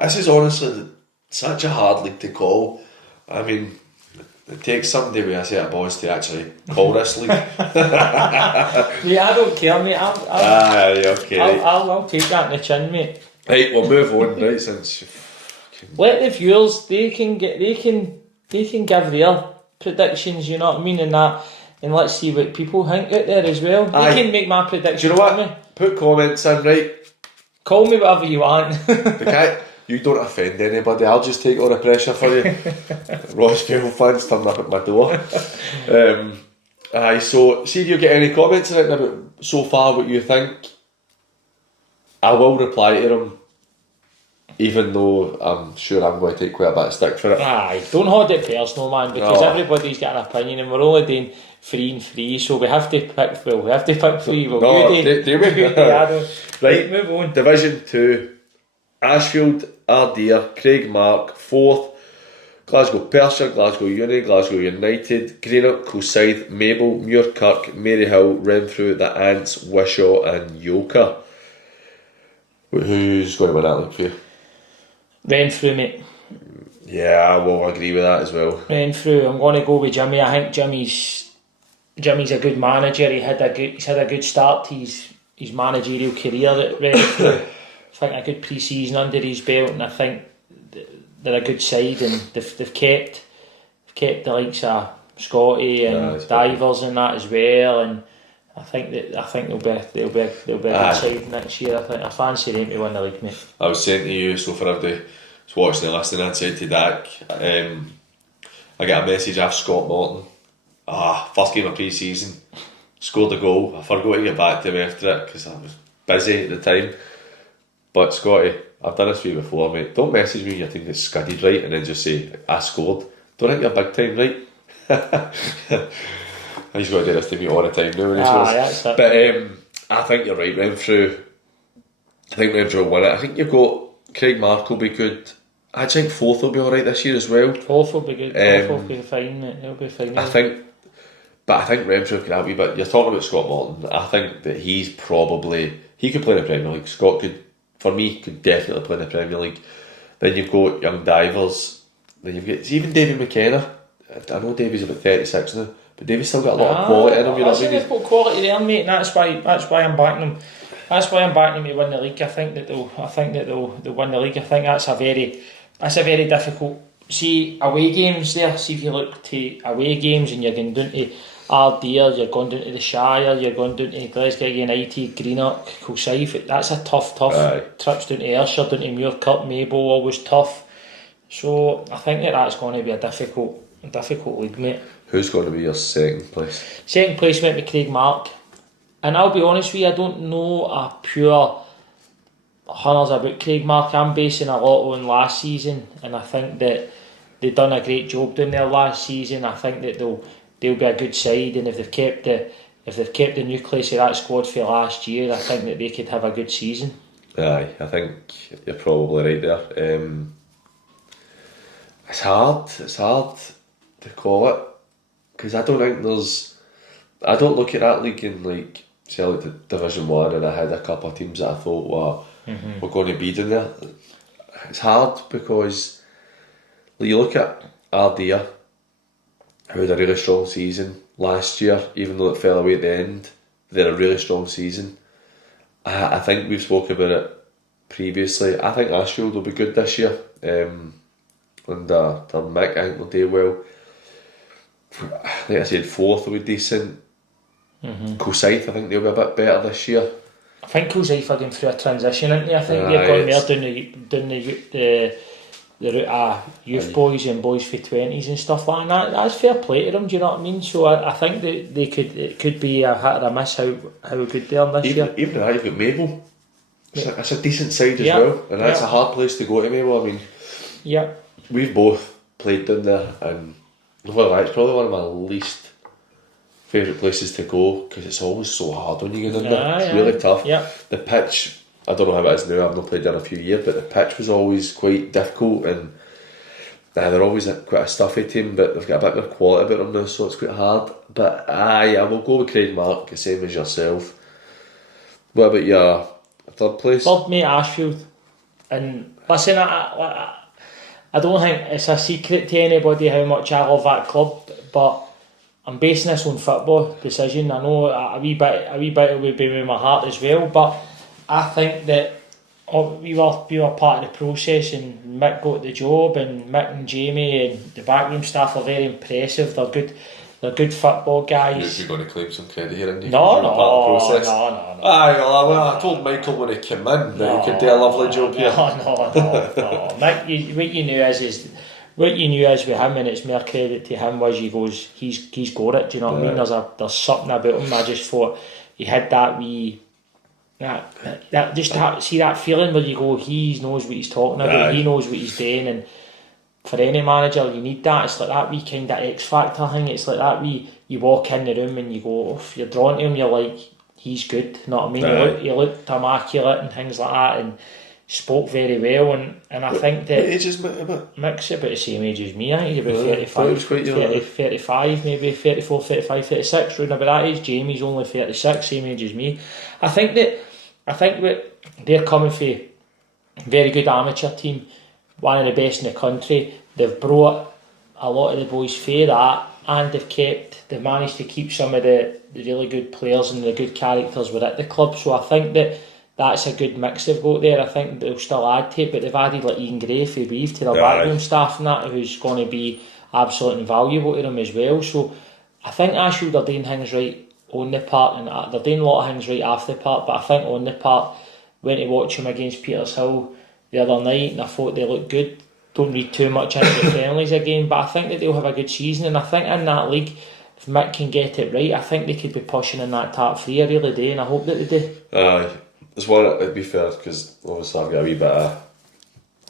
This is honestly such a hard league to call. I mean, it takes somebody with a set of balls to actually call this league. Yeah, I don't care, mate. I'll take that in the chin, mate. Right, we'll move on, right, since let the viewers, they can give their predictions, you know what I mean, and let's see what people think out there as well. They can make my predictions. Do you know what? Put comments in, right? Call me whatever you want. Okay, you don't offend anybody. I'll just take all the pressure for you. Rossvale fans turn up at my door. So see if you get any comments in it about so far what you think. I will reply to them, even though I'm sure I'm going to take quite a bit of stick for it. Aye, don't hold it personal, man, because everybody's got an opinion and we're only doing 3 and 3, so we have to pick 3. Well, do we? Right, move on. Division 2, Ashfield, Ardere, Craigmark, 4th, Glasgow Persia, Glasgow Uni, Glasgow United, Greenock, Kilsyth, Mabel, Muirkirk, Maryhill, Renfrew, the Ants, Wishaw and Yoker. Who's going to win that league for you? Renfrew, mate. Yeah, I will agree with that as well. Renfrew, I'm going to go with Jimmy. I think Jimmy's a good manager. He's had a good start to his managerial career at Renfrew. I think a good pre-season under his belt, and I think they're a good side, and they've kept the likes of Scotty and Divers and that as well, and I think they'll be a good side next year. I fancy them to win the league, mate. I was saying to you, so for everybody who's watching and listening, I said to Dak, I got a message off Scott Morton. First game of pre-season, scored a goal. I forgot to get back to him after it because I was busy at the time. But Scotty, I've done this for you before, mate. Don't message me your team gets scudded, right, and then just say I scored. Don't think you're big time, right? He's got to do this to me all the time now when he scores. But I think you're right, Renfrew. I think Renfrew will win it. I think you've got Craigmark will be good. I think 4th will be alright this year as well. 4th will be good. 4th will be fine, mate. It'll be fine. I think Renfrew can have a wee bit. You're talking about Scott Morton. I think that he could play in the Premier League. Scott could definitely play in the Premier League. Then you've got young divers. Then you've got even Davy McKenna. I know Davy's about 36 now, but Davy's still got a lot of quality in him. You know what I mean? They've got quality there, mate, and that's why I'm backing them. That's why I'm backing them to win the league. I think that they'll win the league. I think that's a very difficult. See away games there. See if you look to away games and you're going down to Ardere, you're going down to the Shire, you're going down to Glasgow United, Greenock, Kilsyth. That's a tough trips down to Ayrshire, down to Muirkirk, Mabel, always tough. So I think that's going to be a difficult league, mate. Who's going to be your second place? Second place went with Craigmark. And I'll be honest with you, I don't know a pure hunters about Craigmark. I'm basing a lot on last season, and I think that they've done a great job down there last season. I think that they'll be a good side, and if they've kept the if they've kept the nucleus of that squad for last year, I think that they could have a good season. Aye, I think you're probably right there. It's hard to call it, because I don't think I don't look at that league in like, say like the Division 1 and I had a couple of teams that I thought were going to be down there. It's hard because you look at Ardea, who had a really strong season last year, even though it fell away at the end. They had a really strong season. I think we've spoken about it previously. I think Ashfield will be good this year. And their Mick, I think they'll do well. Like I said, 4th will be decent. Kilsyth, I think they'll be a bit better this year. I think Kilsyth are going through a transition, aren't they? I think they're going more down the route of youth boys and boys for 20s and stuff like that. That's fair play to them, do you know what I mean? So I think that it could be a hit or a miss how good they are this year. Even now you've got Mabel. It's a decent side as well, and that's a hard place to go to, Mabel. I mean, we've both played down there, and it's probably one of my least favourite places to go, because it's always so hard when you get down there. It's really tough. The pitch, I don't know how it is now, I've not played there in a few years, but the pitch was always quite difficult, and they're always quite a stuffy team, but they've got a bit more quality about them now, so it's quite hard. But I will go with Craig Mark, the same as yourself. What about your third place? Third, mate, Ashfield. And listen, I don't think it's a secret to anybody how much I love that club, but I'm basing this on football decision. I know a wee bit will be with my heart as well, but I think that we were part of the process, and Mick got the job, and Mick and Jamie and the backroom staff are very impressive. They're good football guys. You're going to claim some credit here, and No. Aye, well, I told Michael when he came in that he could do a lovely job here. No. Mick, what you knew is with him, and it's more credit to him, was he's got it. Do you know what I mean? There's something about him. I just thought he had that wee. That just see that feeling where you go, he knows what he's talking about, he knows what he's doing, and for any manager you need that. It's like that wee kind of X factor thing. It's like that wee, you walk in the room and you go, if you're drawn to him, you're like, he's good, you know what I mean? He looked immaculate and things like that, and spoke very well, and I think that age is Mick's about the same age as me. I think he's about 35, maybe 34, 35, 36, round about that age. Jamie's only 36, same age as me. I think that they're coming from a very good amateur team, one of the best in the country. They've brought a lot of the boys for that, and they've managed to keep some of the really good players and the good characters were at the club. So I think that's a good mix they've got there. I think they'll still add to it, but they've added like Ian Gray for Weave to their backroom staff and that, who's going to be absolutely invaluable to them as well. So I think Ashfield are doing things right on the part, and they're doing a lot of things right off the part, but I think on the part, went to watch them against Petershill the other night, and I thought they looked good. Don't read too much into the friendlies again, but I think that they'll have a good season, and I think in that league, if Mick can get it right, I think they could be pushing in that top 3. I really do, and I hope that they do. It's one, to be fair, because obviously I've got a wee bit of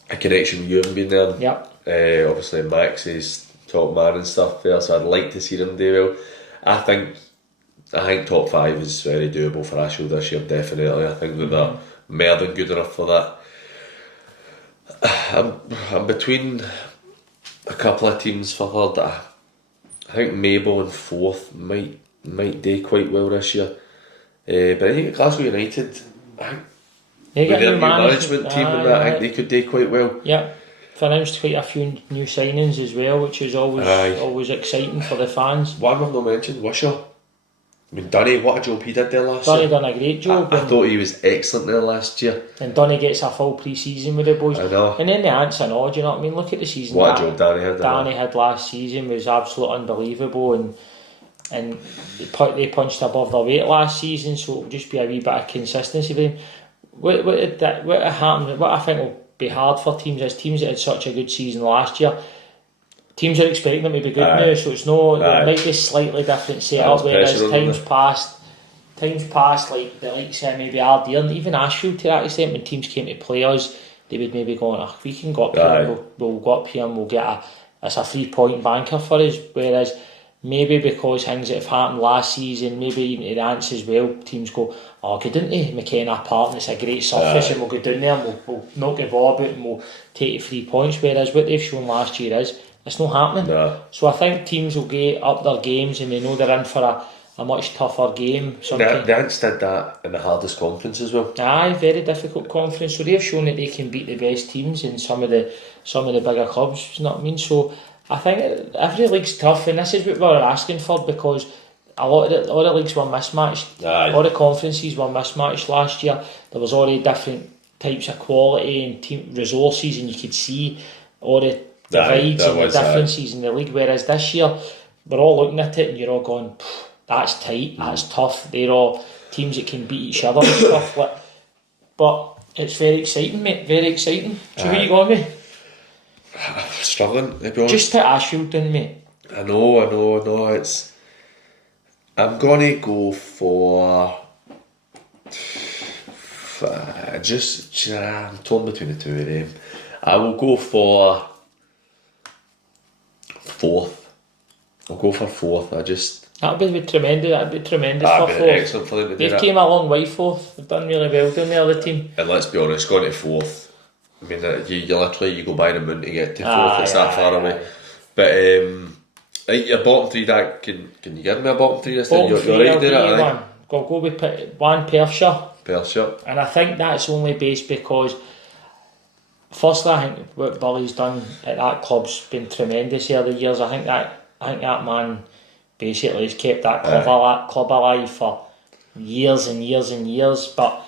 a connection with you having been there. Yep. Obviously Max is top man and stuff there, so I'd like to see them do well. I think top 5 is very doable for Ashfield this year, definitely. I think that they're more than good enough for that. I'm between a couple of teams for third. I think Mabel in 4th might do quite well this year. But I think Glasgow United, I think with their new management team and that, I think they could do quite well. Yeah, they've announced quite a few new signings as well, which is always exciting for the fans. One we've not mentioned, Wisher. I mean, Dunny, what a job he did there last year. Dunny done a great job. I thought he was excellent there last year. And Dunny gets a full pre-season with the boys. I know. And then the answer, do you know what I mean? Look at the season. What a job Danny had last season was absolutely unbelievable, and they punched above their weight last season, so it'll just be a wee bit of consistency for them. What I think will be hard for teams is teams that had such a good season last year. Teams are expecting them to be good now, so it's it might be slightly different setup, whereas times past, like the likes of maybe Ardea and even Ashfield to that extent, when teams came to play us, they would maybe go, we can go up here, we'll go up here and we'll get it's a 3-point banker for us, whereas maybe because things that have happened last season, maybe even to Rants as well, teams go, oh, go down to McKenna Park and it's a great surface and we'll go down there and we'll knock the ball about and we'll take the 3 points, whereas what they've shown last year is it's not happening. No. So I think teams will get up their games and they know they're in for a much tougher game. The Ants did that in the hardest conference as well. Aye, very difficult conference. So they've shown that they can beat the best teams in some of the bigger clubs. You know what I mean? So I think every league's tough, and this is what we're asking for, because a lot of the leagues were mismatched. Aye. All the conferences were mismatched last year. There was already different types of quality and team resources, and you could see all the divides and the differences in the league. Whereas this year, we're all looking at it and you're all going, that's tight, that's tough. They're all teams that can beat each other and stuff. But it's very exciting, mate. Very exciting. So who you going with? Struggling, to be honest. Just put Ashfield down, mate. I know. I'm gonna go for. I'm torn between the two of them. I will go for fourth. I'll go for fourth. That'd be tremendous. That'd be tremendous for fourth. Excellent for them to do They've that. Came a long way fourth. They've done really well down there, the team. And let's be honest, going to fourth. I mean, you literally you go by the moon to get to fourth. It's that far away. But I think your bottom three. That can you give me a bottom three? Bottom three, you're right I'll there. give you one. I'll go with one Perthshire. And I think that's only based because, firstly, I think what Billy's done at that club's been tremendous here the years. I think that man basically has kept that club alive for years and years and years. But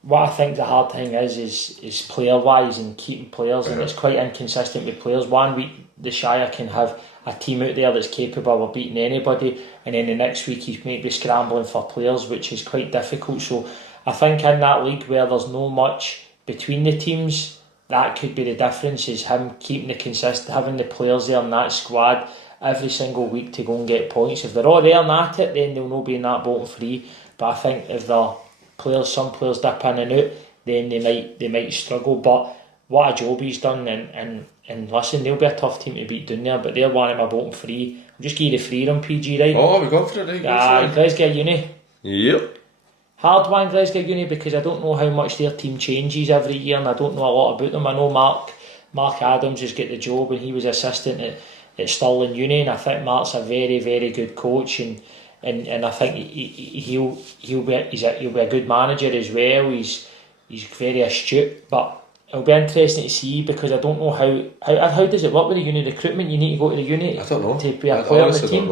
what I think the hard thing is player wise and keeping players, and it's quite inconsistent with players. 1 week the Shire can have a team out there that's capable of beating anybody, and then the next week he's maybe scrambling for players, which is quite difficult. So I think in that league where there's no much between the teams, that could be the difference, is him keeping having the players there in that squad every single week to go and get points. If they're all there and at it, then they'll not be in that bottom three. But I think if some players dip in and out, then they might struggle. But what a job he's done, and listen, they'll be a tough team to beat down there, but they're one of my bottom three. I'll just give you the three on PG, right? Oh, we gone for it, right? Glasgow Uni. Yep. Hard one, Glasgow Uni, because I don't know how much their team changes every year, and I don't know a lot about them. I know Mark Adams has got the job, and he was assistant at Stirling Uni, and I think Mark's a very, very good coach, and I think he'll be a good manager as well. He's very astute, but it'll be interesting to see, because I don't know how does it work with the uni recruitment. You need to go to the uni to be a player on the team.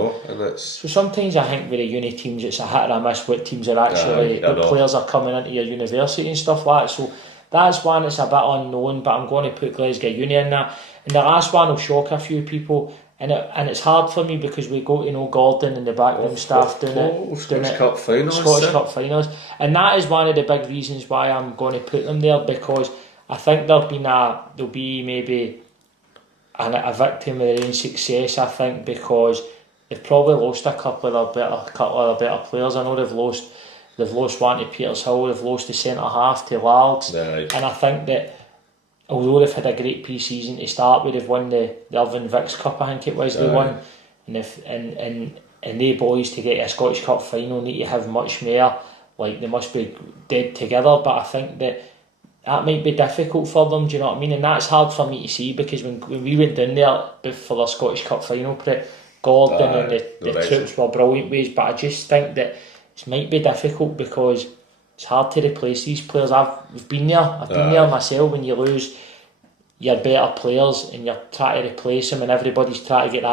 So sometimes I think with the uni teams it's a hit or a miss what teams are actually, what players are coming into your university and stuff like that. So that's one that's a bit unknown, but I'm going to put Glasgow Uni in that. And the last one will shock a few people, and it's hard for me because we got to know Gordon and the backroom staff doing it. Scottish Cup finalists, and that is one of the big reasons why I'm going to put them there, because I think there'll be maybe a victim of their own success. I think because they've probably lost a couple of their better players. I know they've lost one to Petershill, they've lost the centre half to Largs, and I think that although they've had a great pre-season to start with, they've won the Irvin Vicks Cup, I think it was they won, and they boys to get a Scottish Cup final need to have much more, like they must be dead together. But I think that might be difficult for them, do you know what I mean? And that's hard for me to see, because when we went down there for the Scottish Cup final, Gordon and the troops were brilliant ways, but I just think that it might be difficult because it's hard to replace these players. I've been there myself. When you lose your better players and you're trying to replace them, and everybody's trying to get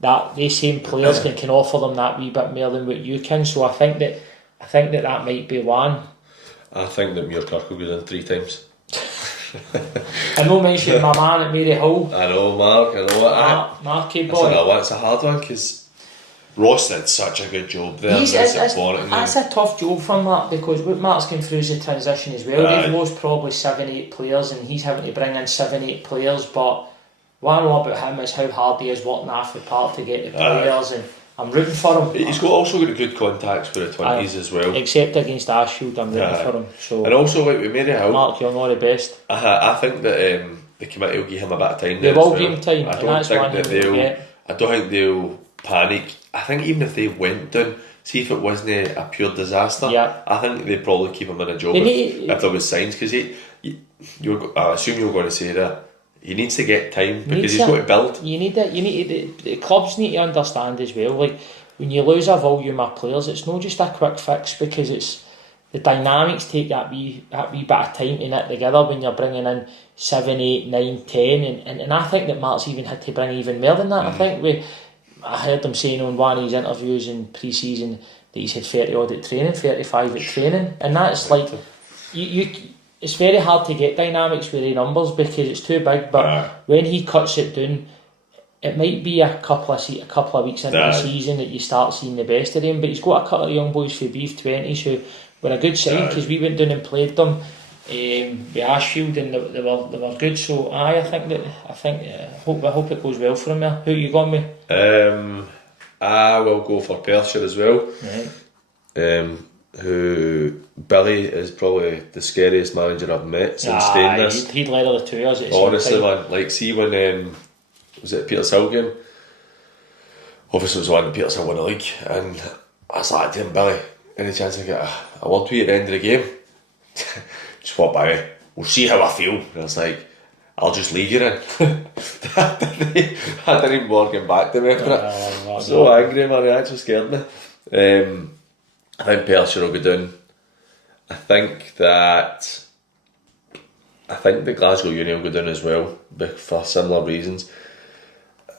that they same players can offer them that wee bit more than what you can. So I think that might be one. I think that Muirkirk will go down 3 times. I know mentioning my man at Mary Hall. I know Mark, Marky boy. It's a hard one because Ross did such a good job there. That's a tough job for Mark, because what Mark's going through is the transition as well. They've lost probably 7-8 players, and he's having to bring in 7-8 players. But what I know about him is how hard he is working half the park to get the players, and I'm rooting for him. He's also got good contacts with the 20s as well. Except against Ashfield, I'm rooting for him. So, and also like with Mary Hill, Mark Young, all the best. I think that the committee will give him a bit of time. They will give him time. I don't think panic. I think even if they went down, see if it wasn't a pure disaster, Yeah. I think they'd probably keep him in a job if there was signs, because I assume you were going to say that he needs to get time because he's got to build. You need it. The clubs need to understand as well. Like when you lose a volume of players, it's not just a quick fix, because it's the dynamics take that wee bit of time to knit together when you're bringing in 7, 8, 9, 10, and I think that Mark's even had to bring even more than that. I think I heard him saying on one of his interviews in pre-season that he's had 30 odd at training, 35 at training, and that's like you it's very hard to get dynamics with the numbers because it's too big, but when he cuts it down, it might be a couple of weeks into the season that you start seeing the best of them. But he's got a couple of young boys for Beef 20s who were a good sign, because we went down and played them with Ashfield, and they were good. So I hope it goes well for him there. Who you going with? I will go for Perthshire as well. Right. Who Billy is probably the scariest manager I've met since staying this. He'd led all the tours at the honestly, same time. man, like see when was it Peter's Hill game? Obviously it was one Peter's Hill won the league, and I was like to him, Billy, any chance I get a word to you at the end of the game? Just walk by me, we'll see how I feel. And I was like, I'll just leave you then. I didn't even bother getting back to me after it. So angry, man, it actually scared me. I think Perthshire will go down. I think that Glasgow Union will go down as well, for similar reasons.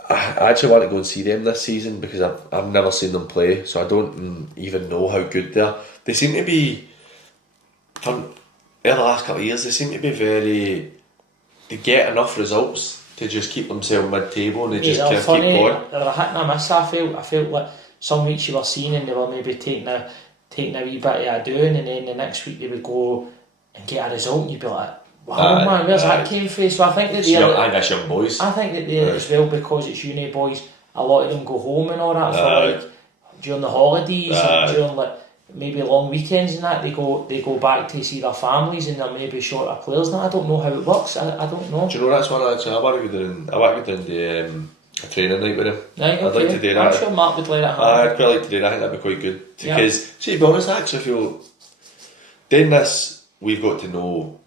I actually want to go and see them this season because I've never seen them play, so I don't even know how good they are. They seem to be, from the last couple of years, they seem to be they get enough results to just keep themselves mid-table, and they just can't keep going. They were hitting a miss, I felt like some weeks you were seeing and they were maybe taking a wee bit of a doing, and then the next week they would go and get a result and you'd be like, wow, man, where's that came from? So I think that that's young boys. I think that they as well, because it's uni boys, a lot of them go home and all that for like during the holidays and during like maybe long weekends and that, they go back to see their families, and they're maybe short of players now. I don't know how it works. I don't know. Do you know, that's one actually I want to go down a training night with him. Right, okay. I'd like to do that. I'm sure Mark would let it happen. I'd quite like to do that. I think that'd be quite good. Because, see, to be honest, I actually feel doing this, we've got to know,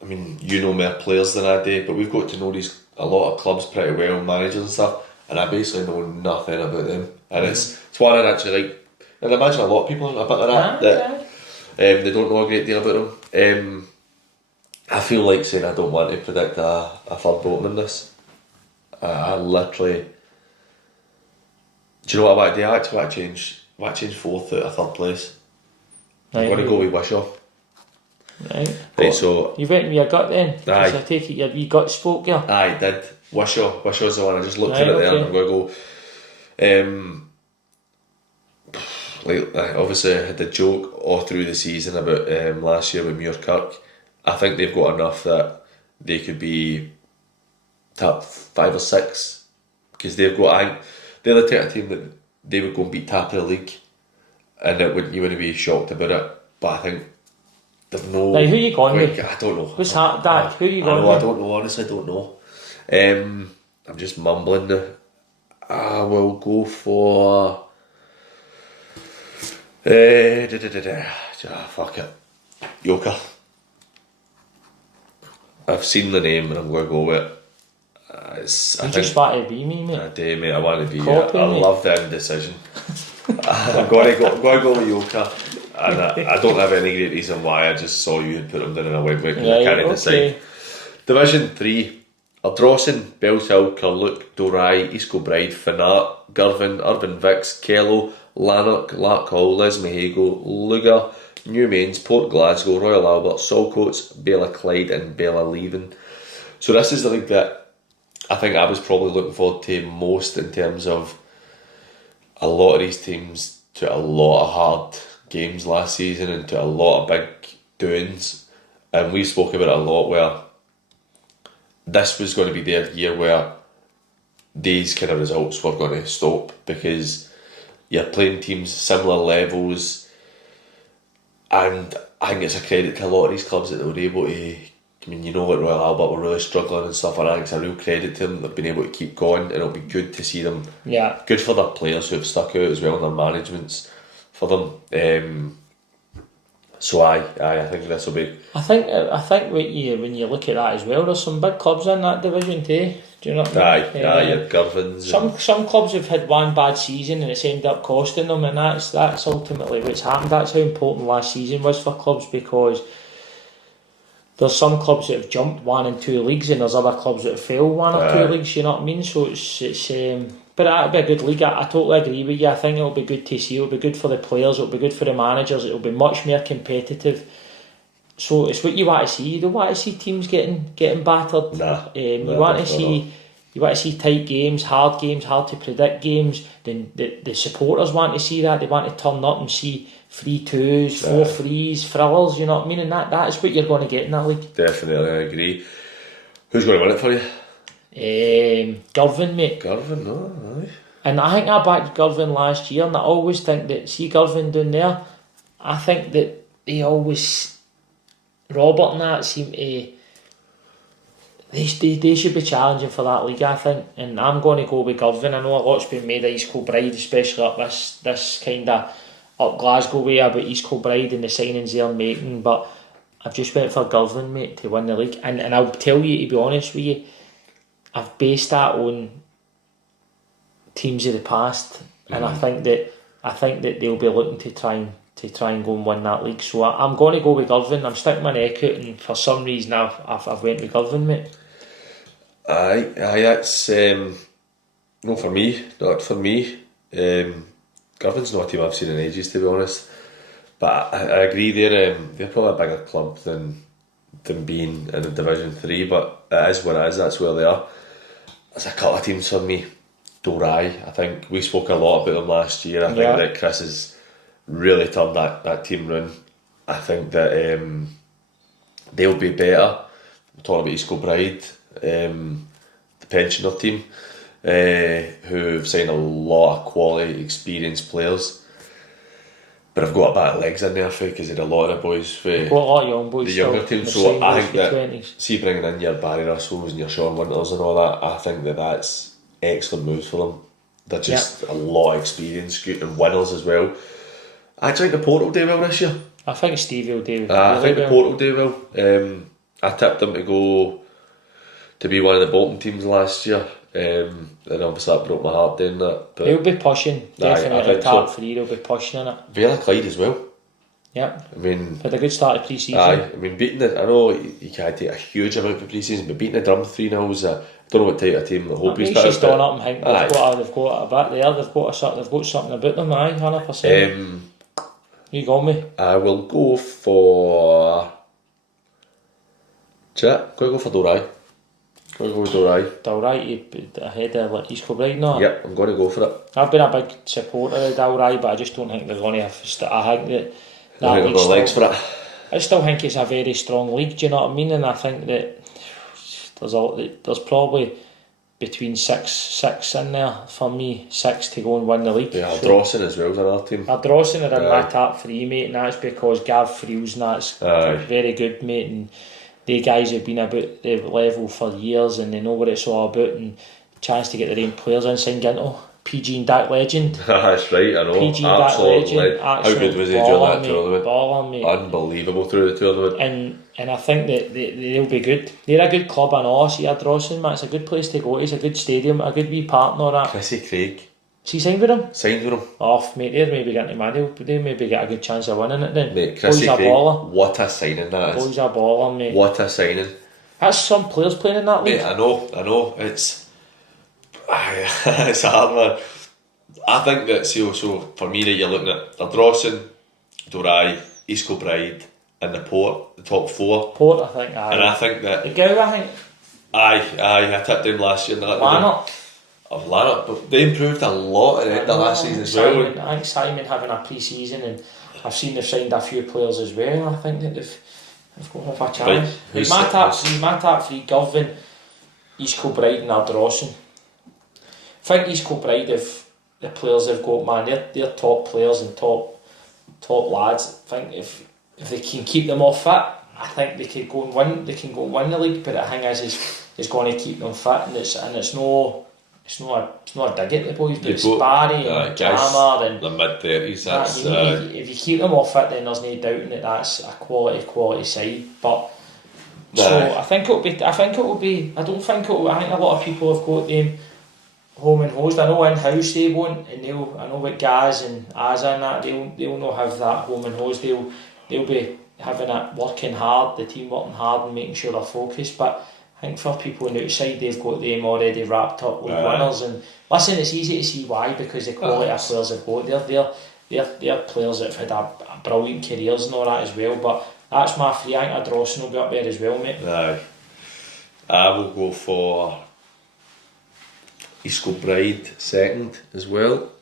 I mean, you know more players than I do, but we've got to know a lot of clubs pretty well, managers and stuff, and I basically know nothing about them. And it's one I'd actually like, and I imagine a lot of people are a bit like that, they don't know a great deal about them. I feel like saying I don't want to predict a third bottom in this. I literally, do you know what I want to do? I actually want to change fourth out of third place. I'm going to go with Wishaw. Right, so you went with your gut then? Aye. So I take it your wee gut spoke here? Aye, did. Wishaw's the one. I just looked at it there and I'm going to go. Obviously I had the joke all through the season about last year with Muirkirk. I think they've got enough that they could be top 5 or 6, because they're the type of team that they would go and beat top of the league, and you wouldn't be shocked about it. But I think they've no. Like, who you going with? I don't know. What's that, Dad? Who you going with? I don't know. Honestly, I don't know. I'm just mumbling now. I will go for. Fuck it. Yoker. I've seen the name and I'm going to go with it. You just want to be me, mate. I do, mate. I want to be. I love the indecision. I'm going to go with Yoker, and I don't have any great reason why. I just saw you and put them down and I went with it. I can't decide. Division 3: Ardrossan, Bellshill, Curluke, Dorai, East Kilbride, Finnart, Girvan, Irvine Vicks, Kello, Lanark, Larkhall, Lismahago, Lugar, New Mains, Port Glasgow, Royal Albert, Saltcoats, Bela Clyde and Bela Leven. So this is the league that I think I was probably looking forward to most, in terms of a lot of these teams took a lot of hard games last season and took a lot of big doings, and we spoke about it a lot, where this was going to be their year where these kind of results were going to stop, because you're playing teams similar levels, and I think it's a credit to a lot of these clubs that they were able to I mean, you know, like Royal Albert were really struggling and stuff like that. It's a real credit to them. They've been able to keep going, and it'll be good to see them. Yeah. Good for their players who have stuck out as well, and their managements for them. So I think this will be. I think when you look at that as well, there's some big clubs in that division too. Do you know what I mean? Aye, Girvins. Some clubs have had one bad season and it's ended up costing them, and that's ultimately what's happened. That's how important last season was for clubs, because there's some clubs that have jumped 1 and 2 leagues, and there's other clubs that have failed 1 or 2 leagues. You know what I mean? So it's but that'll be a good league. I totally agree with you. I think it'll be good to see. It'll be good for the players. It'll be good for the managers. It'll be much more competitive. So it's what you want to see. You don't want to see teams getting battered. You want to see tight games, hard to predict games. Then the supporters want to see that. They want to turn up and see 3-2s, 4-3s, thrillers. You know what I mean? And that is what you're going to get in that league. Definitely, I agree. Who's going to win it for you? Girvan, mate. Girvan, no, aye. And I think I backed Girvan last year, and I always think that, see Girvan down there, I think that they always, Robert and that seem to, they should be challenging for that league, I think, and I'm going to go with Girvan. I know a lot's been made of East Kilbride, especially up this kind of up Glasgow way about East Kilbride and the signings they're making, but I've just went for Girvan, mate, to win the league, and I'll tell you, to be honest with you, I've based that on teams of the past, and I think that they'll be looking to try and go and win that league. So I'm going to go with Girvan. I'm sticking my neck out, and for some reason I've went with Girvan, mate. Aye, that's not for me. Girvan's not a team I've seen in ages, to be honest. But I agree, they're probably a bigger club than being in Division 3, but it is what it is. That's where they are. There's a couple of teams for me. Dorai, I think we spoke a lot about them last year. I think that Chris has really turned that team round. I think that they'll be better. We're talking about East Kilbride, the pensioner team, who've signed a lot of quality, experienced players. But I've got a bit of legs in there because they're a lot of the boys. Got a lot of young boys. The younger team. So I think that 20s. See, bringing in your Barry Russells and your Sean Winters and all that, I think that's excellent moves for them. They're just a lot of experience and winners as well. I think the Port will do well this year. I think Stevie will do I think the Port will do well. I tipped them to be one of the bottom teams last year. And obviously that broke my heart doing that. But they'll be pushing, definitely. Top 3, they'll be pushing in it. Vale Clyde as well. Yeah. I mean, had a good start of pre-season. I mean, beating it, I know you can't take a huge amount for pre-season, but beating the Drum 3-0 was I don't know what type of team. I hope he's better. Just on up and think they've got a bit there. They've got something about them. 100%. You got me. I will go for. Chat. Go for Dorai. Dalry ahead of East Kilbride now. Yep, I'm going to go for it. I've been a big supporter of Dalry, but I just don't think they're going to have. I think that league's legs for it. I still think it's a very strong league. Do you know what I mean? And I think that there's probably between six in there for me. 6 to go and win the league. Yeah, Ardrossan as well is another team. Ardrossan are in my top 3, mate, and that's because Gav Friels and that's very good, mate, and they guys have been about the level for years and they know what it's all about, and chance to get their own players in. Signed into PG and Dak legend. That's right, I know. PG and Dak legend. How good was he during that tournament? Baller, mate. Unbelievable through the tournament. And I think that they'll be good. They're a good club, I know. See, Ardrossan, man, it's a good place to go. It's a good stadium, a good wee partner. That. Chrissy Craig. Is he signed with him? Signed with him. Off, mate. They're maybe getting money. They maybe get a good chance of winning it then. Mate, Chrissy Craig. Baller. What a signing that is. Boy's a baller, mate. What a signing. That's some players playing in that league. Mate, I know. It's a hard one. I think that so for me that you're looking at Ardrossan, Dorai, East Kilbride and the Port, the top 4. Port, I think. And I think that the Gow, I think. I tipped them last year. Lanark. Of Lanark, but they improved a lot at the end of last season as well. I think Simon having a pre-season, and I've seen they've signed a few players as well. I think that they've got a chance. Right. My top 3: Girvan, East Kilbride and Ardrossan. I think East Kilbride, if the players they've got, man, they're top players and top lads. I think if they can keep them all fit, I think they could go and win. They can go and win the league, but the thing is going to keep them fit, and it's no a dig at the boys, but it's Barry and Jammer and the mid-30s. If you keep them all fit, then there's no doubting that's a quality side. But so I think it will be. I think a lot of people have got them home and hosed. I know in house they won't, and I know with Gaz and Azza and that they'll not have that home and hosed. They'll be having it working hard, the team working hard and making sure they're focused. But I think for people on the outside, they've got them already wrapped up with winners. And listen, it's easy to see why, because the quality of players they've got. They're players that have had a brilliant careers and all that as well. But that's my three. I think Drawson will be up there as well, mate. Aye. I will go for East Kilbride second as well.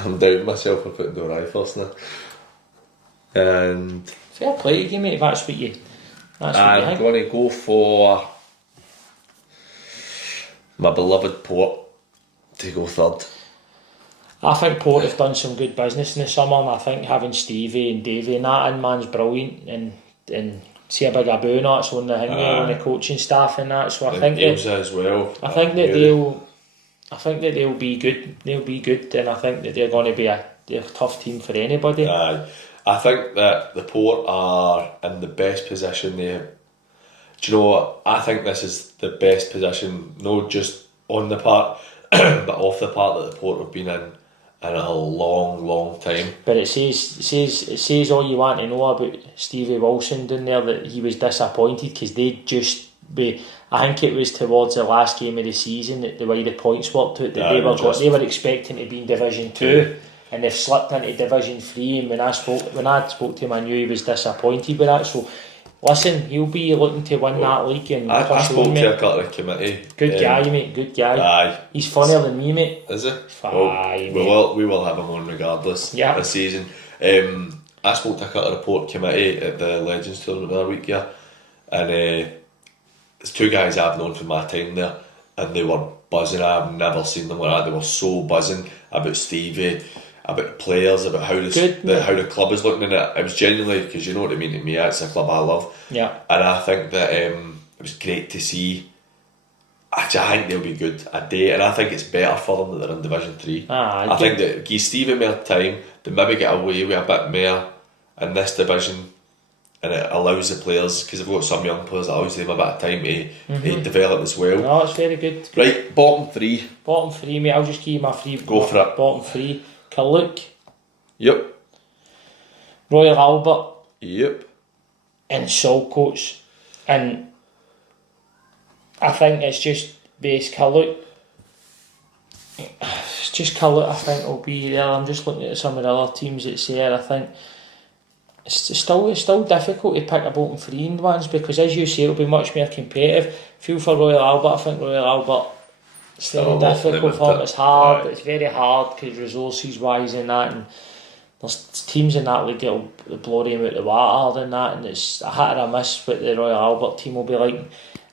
I'm doubting myself for putting Dorai first now. And fair play to you, mate, if that's what you. I'm going to go for my beloved Port to go third. I think Port have done some good business in the summer, and I think having Stevie and Davey and that in man's brilliant, and see a big Abu nuts on the on the coaching staff and that. So I think that as well. I think that they'll be good. They'll be good, and I think that they're going to be a tough team for anybody. Aye. I think that the Port are in the best position there. Do you know what? I think this is the best position, not just on the park, but off the park that the Port have been in a long time. But it says all you want to know about Stevie Wilson down there, that he was disappointed because I think it was towards the last game of the season that the way the points worked out, that they were expecting to be in Division 2. And they've slipped into Division 3, and when I spoke to him, I knew he was disappointed with that. So listen, he'll be looking to win that league. And I spoke to a couple of committee. Good guy, mate, good guy. Aye. He's funnier than me, mate. Is he? Aye, we will have him on regardless this season. I spoke to a couple of report committee at the Legends tournament the other week, and there's two guys I've known from my time there, and they were buzzing. I've never seen them like that. They were so buzzing about Stevie, about the players, about how the club is looking at it. It was genuinely, because you know what I mean to me, it's a club I love. Yeah. And I think that it was great to see. I think they'll be good a day, and I think it's better for them that they're in Division 3. I think that give Stevie more time, they maybe get away with a bit more in this division, and it allows the players, because they've got some young players, it allows them a bit of time to develop as well. No, it's very good. Right, bottom three, mate. I'll just give you my three. Go for it. Bottom three. Killook. Yep. Royal Albert. Yep. And Saltcoats. And I think it's just base Killook. It's just Killook, I think, will be there. I'm just looking at some of the other teams that's there. I think it's still difficult to pick a bottom three in ones, because as you say, it'll be much more competitive. Feel for Royal Albert. I think Royal Albert, it's very difficult for them. It's hard. It's very hard because resources wise and that, and there's teams in that league that'll blow them out the water than that, and it's a hit or a miss what the Royal Albert team will be like.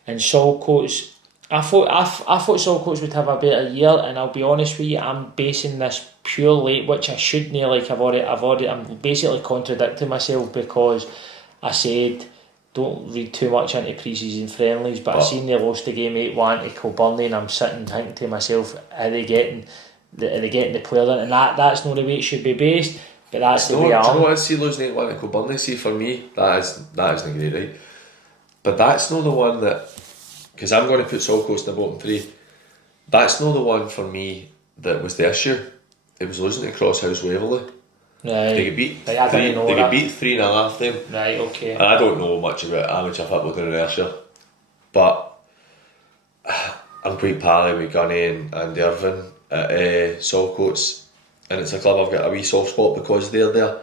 And Saltcoats, I thought Saltcoats would have a better year, and I'll be honest with you, I'm basing this purely, which I shouldn't. I'm basically contradicting myself, because I said don't read too much into pre-season friendlies, but I seen they lost the game 8-1 to Kilbirnie, and I'm sitting thinking to myself, are they getting the players in? And that's not the way it should be based, but that's the way I am. Do you know what I see losing 8-1 to Kilbirnie? See, for me, that isn't great, right? But that's not the one that, because I'm going to put Saltcoats in the bottom three, that's not the one for me that was the issue. It was losing to Crosshouse Waverley. Right. They could beat 3-0 them. Right, okay. And I don't know much about amateur football in Ayrshire, but I'm quite pally with Gunny and Irvin at Saltcoats, and it's a club I've got a wee soft spot because they're there.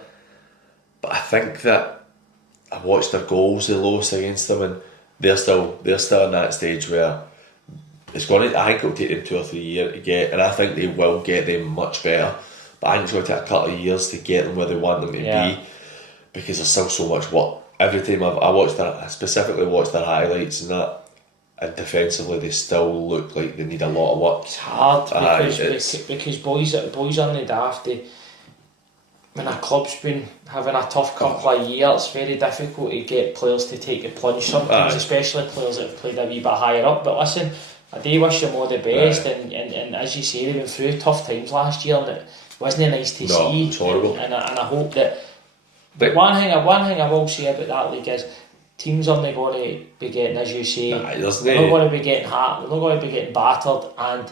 But I think that I watched their goals they lost against them, and they're still in that stage where it's going to, I think it'll take them 2 or 3 years to get, and I think they will get them much better. But I think it's going to take a couple of years to get them where they want them to be, because there's still so much work. Every time I specifically watched their highlights and that, and defensively they still look like they need a lot of work. It's hard because boys aren't daft. when a club's been having a tough couple of years, it's very difficult to get players to take the plunge sometimes, especially players that have played a wee bit higher up. But listen, I do wish them all the best, and as you say, they went through tough times last year, and it wasn't nice to see. It's horrible. And I hope that. But one thing I will say about that league is teams are not going to be getting, as you say, they're not going to be getting hurt, they're not going to be getting battered, and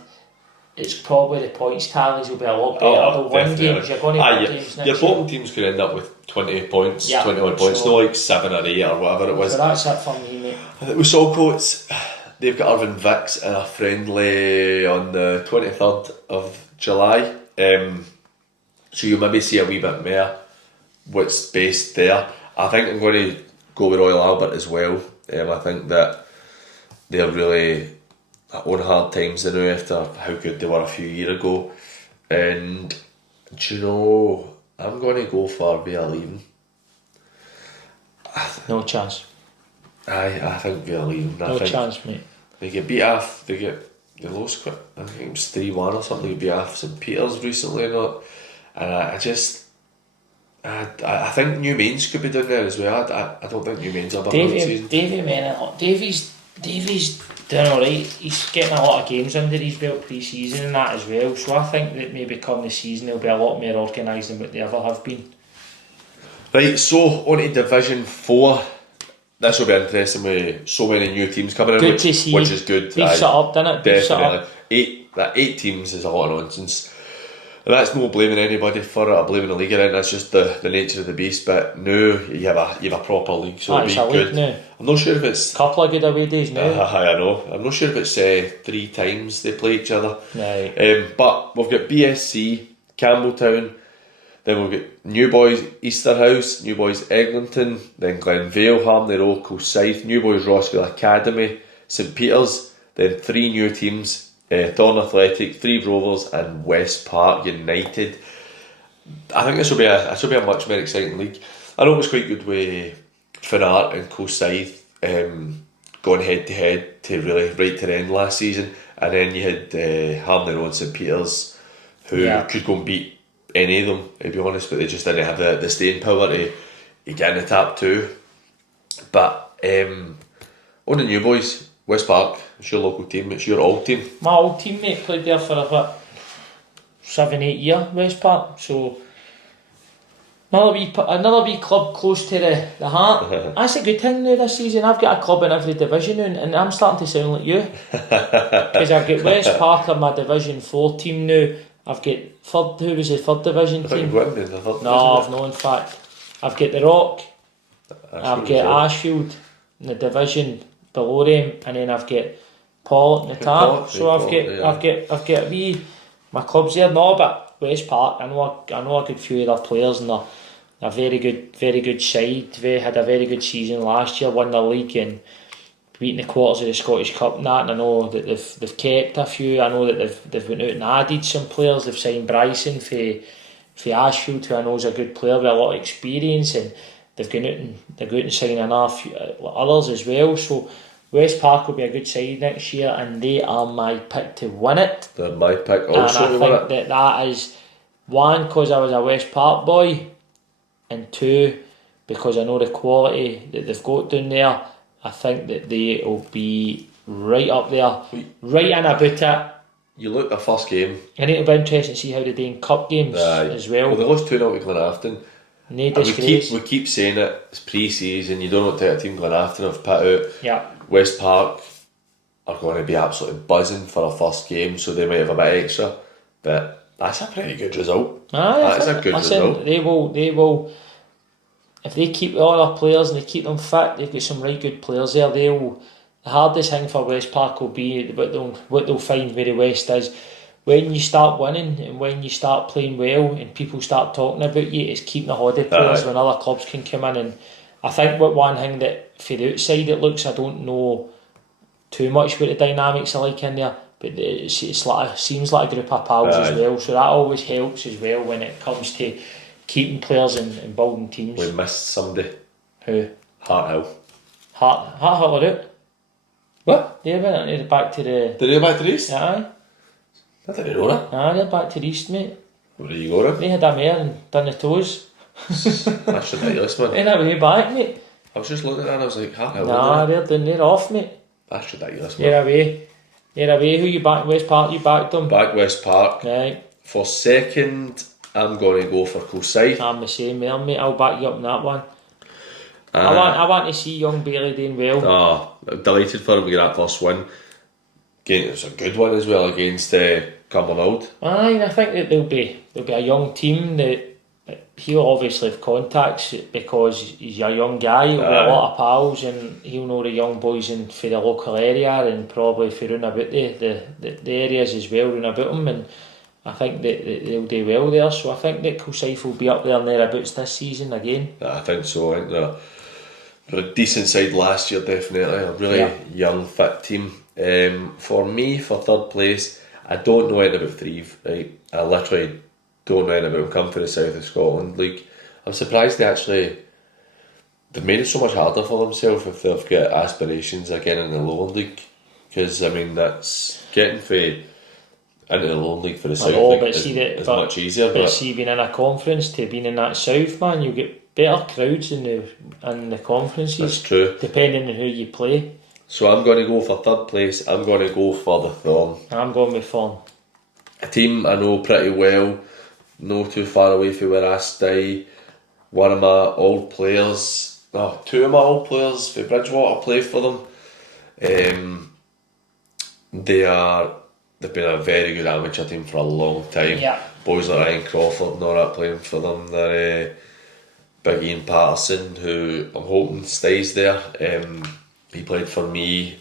it's probably the points tallies will be a lot better. They'll win games. You're going to win games next year. Your bottom teams could end up with 20 points, 21 points, not like 7 or 8 or whatever it was. So that's it for me, mate. I think with Salco, they've got Irvine Vicks in a friendly on the 23rd of July. So you'll maybe see a wee bit more what's based there. I think I'm going to go with Royal Albert as well. I think that they're really on hard times now after how good they were a few years ago. And do you know, I'm going to go for Vale Even. No chance. I think Vale Even. No chance, mate. They get beat off. They lost quite. I think it was 3-1 or something. They beat off St Peters recently, and I think New Mains could be doing there as well. I don't think New Mains are done this season. Davey's doing alright. He's getting a lot of games under his belt pre-season and that as well. So I think that maybe come the season they'll be a lot more organised than what they ever have been. Right, so on to Division 4. This will be interesting with so many new teams coming in, which is good. Beefs it up, doesn't it? Definitely. 8 teams is a lot of nonsense. And that's no blaming anybody for it or blaming the league around, that's just the nature of the beast. But now you have a proper league, so it'll be good. Now. I'm not sure if it's couple of good away days now. I know. I'm not sure if it's 3 times they play each other. Right. But we've got BSC, Campbelltown, then we've got New Boys Easterhouse, New Boys Eglinton, then Glenvale, Harmony Road, Kilsyth, New Boys Rossvale Academy, St Peters, then 3 new teams. Thorn Athletic, 3 Rovers and West Park United. I think this will be a much more exciting league. I know it was quite good with Finnart and Kilsyth going head to head to really right to the end last season, and then you had Harmony Road and St Peters who could go and beat any of them, to be honest, but they just didn't have the staying power to get in the top 2. But on the New Boys, West Park, it's your local team, it's your old team. My old teammate played there for about 7-8 years, West Park, so another wee club close to the heart. That's a good thing now this season. I've got a club in every division now, and I'm starting to sound like you. Because I've got West Park on my Division 4 team now. I've got who was the 3rd division team? I've no, in fact. I've got the Rock, I've got Ashfield in the division below them, and then I've got Paul in the top. So I've got a wee my clubs there. No, but West Park, I know a good few of their players, and they're a very good side. They had a very good season last year, won the league and beating the quarters of the Scottish Cup and that. And I know that they've kept a few. I know that they've went out and added some players. They've signed Bryson for Ashfield, who I know is a good player with a lot of experience, and they've gone out and signed a few others as well. So West Park will be a good side next year, and they are my pick to win it. They're my pick also. And I think that is, one, because I was a West Park boy, and 2, because I know the quality that they've got down there. I think that they will be right up there, right in about it. You look at the first game, and it'll be interesting to see how they do in cup games as well. Well, they lost 2-0 to Glenafton. No disgrace. We keep saying it, it's pre-season, you don't know what type of team Glenafton have put out. Yeah. West Park are going to be absolutely buzzing for a first game, so they might have a bit extra, but that's a pretty good result. That's a good result. They will, if they keep all their players and they keep them fit, they've got some right good players there. The hardest thing for West Park will be what they'll find with the West is when you start winning and when you start playing well and people start talking about you, it's keeping the holiday players when other clubs can come in. And I think one thing that for the outside it looks, I don't know too much what the dynamics are like in there, but it seems like a group of pals as well, so that always helps as well when it comes to keeping players and building teams. We missed somebody. Who? Harthill. Harthill are out. What? They're back to the... Did they go back to the East? Aye. I didn't know that. Aye, they're back to the East, mate. Where are you going? They had a mare and done the toes. That's ridiculous, man. Ain't that way back, mate? I was just looking at that and I was like, Nah, they're off, mate. That's ridiculous, man. They're away. Who you back? West Park, you backed them? Back West Park. Right. For second, I'm going to go for Kilsyth. I'm the same there, mate. I'll back you up on that one. I want to see young Bailey doing well. I'm delighted for him to get that first win. Again, it's a good one as well against Cumbernauld. Aye, I think that there'll be a young team that he'll obviously have contacts because he's a young guy. He'll have a lot of pals and he'll know the young boys for the local area and probably for round about the areas as well round about them, and I think that they'll do well there. So I think that Kilsyth will be up there and thereabouts this season again. I think so. I think they're a decent side last year, definitely. A really young, fit team. For me, for third place, I don't know anything about Threave, right? I literally don't know anything about them. Come from the south of Scotland League. I'm surprised they've made it so much harder for themselves if they've got aspirations again in the lowland league. Because, I mean, that's getting into the lowland league for the south league is much easier. But see, being in a conference to being in that south, man, you get better crowds in the conferences. That's true. Depending on who you play. So I'm going to go for third place. I'm going to go for the Thorn. I'm going with Thorn. A team I know pretty well, no too far away from where I stay. One of my old players, two of my old players for Bridgewater play for them. They've been a very good amateur team for a long time. Yeah. Boys like Ryan Crawford and all that playing for them. They're Big Ian Patterson, who I'm hoping stays there. He played for me,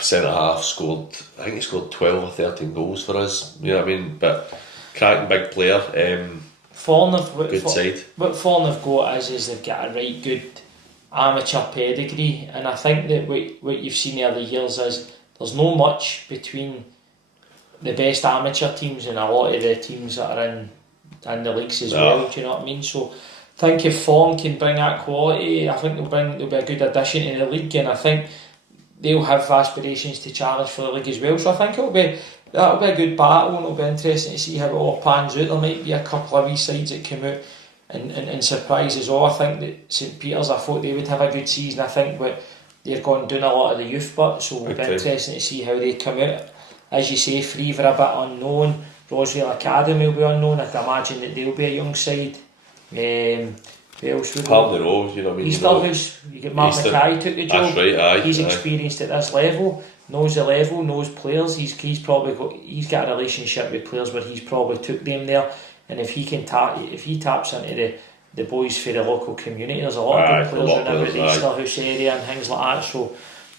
centre half, I think he scored 12 or 13 goals for us, you know what I mean? But cracking big player, good side. What Thorn have got is they've got a right good amateur pedigree, and I think that what you've seen over the years is there's no much between the best amateur teams and a lot of the teams that are in the leagues as well, do you know what I mean? So I think if Thorn can bring that quality, I think they'll be a good addition to the league, and I think they'll have aspirations to challenge for the league as well. So I think that'll be a good battle, and it'll be interesting to see how it all pans out. There might be a couple of wee sides that come out and surprise us all. I think that St Peter's, I thought they would have a good season. I think they've gone down a lot of the youth, but so it'll be interesting to see how they come out. As you say, Threave are a bit unknown. Rossvale Academy will be unknown. I can imagine that they'll be a young side. Who else would Part of the road, you know what I mean? Easterhouse, you get Mark Mackay took the job. That's right, aye. He's experienced at this level, knows the level, knows players. He's got a relationship with players where he's probably took them there. And if he taps into the boys for the local community, there's a lot of good players around the Easterhouse area and things like that. So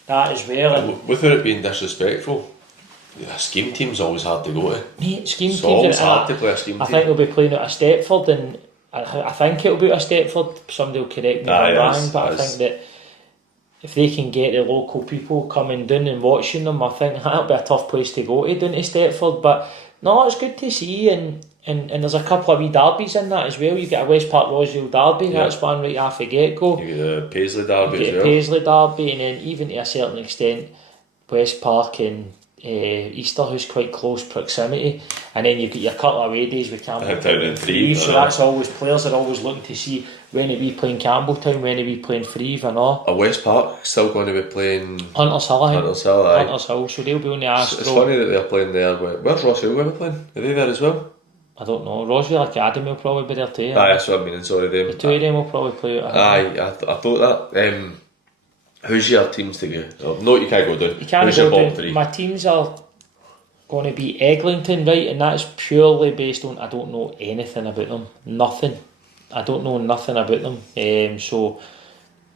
that as well. And without it being disrespectful, a scheme team's always hard to go to. Mate, scheme teams. It's always hard to play a scheme team. I think they'll be playing at a Stepford, and I think it'll be at a Stepford. Somebody will correct me if I'm wrong, but I think that if they can get the local people coming down and watching them, I think that'll be a tough place to go to, down to Stepford. But no, it's good to see, and there's a couple of wee derbies in that as well. You get a West Park Rossvale derby, that's one right off the get-go. You get a Paisley derby as well. Paisley derby, and then even to a certain extent West Park and Easterhouse, quite close proximity, and then you've got your couple of away days with Campbelltown and Threave, so that's always, players are always looking to see when are we playing Campbelltown, when are we playing Threave and all. A West Park still going to be playing Hunters Hill, Hunters Hill, so they'll be on the Astro. It's funny that they're playing there. Where's Rossvale going to be playing? Are they there as well? I don't know. Rossvale Academy will probably be there too. That's what I mean, sorry them. The two of them will probably play out. I thought that. Who's your teams to go? No, you can't go down. You can't go down. My teams are going to be Eglinton, right, and that's purely based on I don't know anything about them. Nothing. I don't know nothing about them. So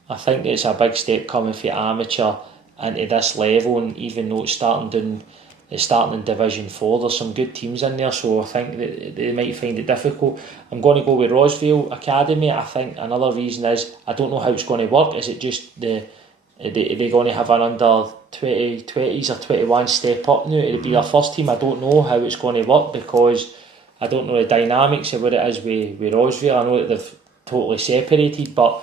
I think it's a big step coming for amateur into this level, and even though it's starting in Division 4, there's some good teams in there, so I think that they might find it difficult. I'm going to go with Rossvale Academy. I think another reason is I don't know how it's going to work. Is it just they're going to have an under 20s or 21 step up now? It'll be their first team. I don't know how it's going to work because I don't know the dynamics of what it is with Rossvale. I know that they've totally separated, but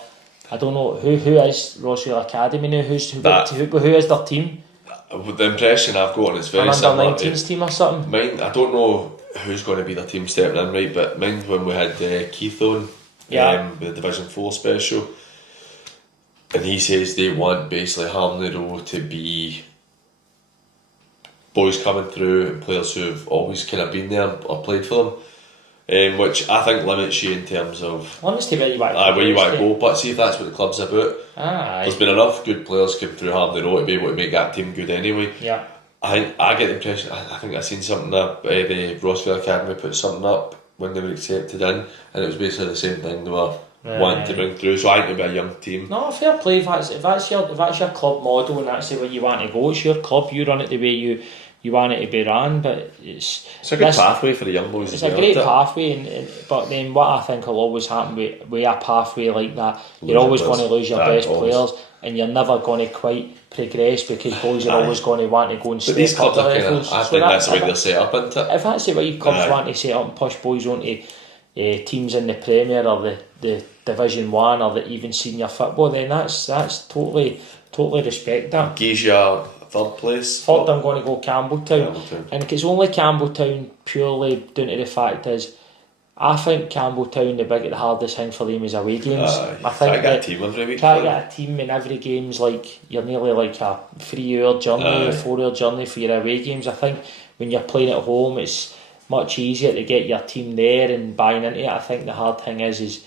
I don't know who is Rossvale Academy now. Who is their team? The impression I've got, and it's very an similar under 19s team or something. Mine, I don't know who's going to be the team stepping in, right? But mind when we had Keith on, the Division 4 special, and he says they want basically Harmony Row to be boys coming through and players who've always kind of been there or played for them, which I think limits you in terms of limits to where you want to go. But see if that's what the club's about. There's been enough good players come through Harmony Row to be able to make that team good anyway. Yeah. I get the impression, I think I seen something up, the Rossvale Academy put something up when they were accepted in, and it was basically the same thing they were wanting to bring through. So I think it'll be a young team. No, fair play. If that's your club model and that's the way you want to go, it's your club. You run it the way you want it to be run. But it's a good pathway for the young boys. It's a great pathway, but then what I think will always happen with a pathway like that, you're always going to lose your best players, and you're never going to quite progress because boys are always going to want to go and step up the levels. I think that's the way they're set up, isn't it? If that's the way clubs want to set up and push boys onto teams in the Premier or the Division 1 or the even senior football, then that's totally respect that. Gives you third place. Third, I'm going to go Campbelltown. And it's only Campbelltown purely down to the fact is I think Campbelltown, the hardest thing for them is away games. I think you get a team every week. Try to get a team in every game's like you're nearly like a 3-hour journey, a 4-hour journey for your away games. I think when you're playing at home, it's much easier to get your team there and buying into it. I think the hard thing is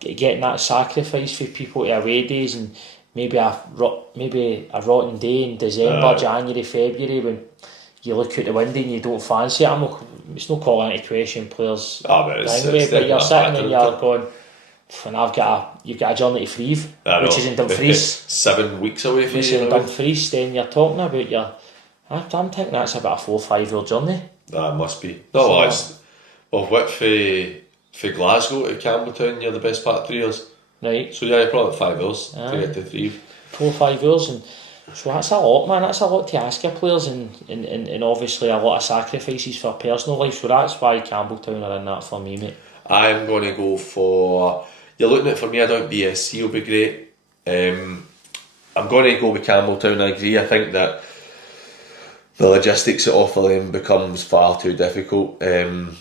getting that sacrifice for people to away days, and maybe a rotten day in December, January, February when you look out the window and you don't fancy it. It's no calling into question players but you're sitting and you're going, and you've got a journey to Frieve, which is in Dumfries. 7 weeks away from you. In Dumfries, then you're talking about I'm thinking that's about a 4 or 5 hour journey. That must be. No, what for Glasgow to Campbelltown, you're the best part of 3 hours. Right. So you're probably 5 hours to get to Frieve. 4 or 5 hours, and so that's a lot, man. That's a lot to ask your players, and obviously a lot of sacrifices for personal life. So that's why Campbelltown are in that for me, mate. I'm going to go for. You're looking at it for me. I don't think BSC will be great. I'm going to go with Campbelltown. I agree. I think that the logistics at off them becomes far too difficult. I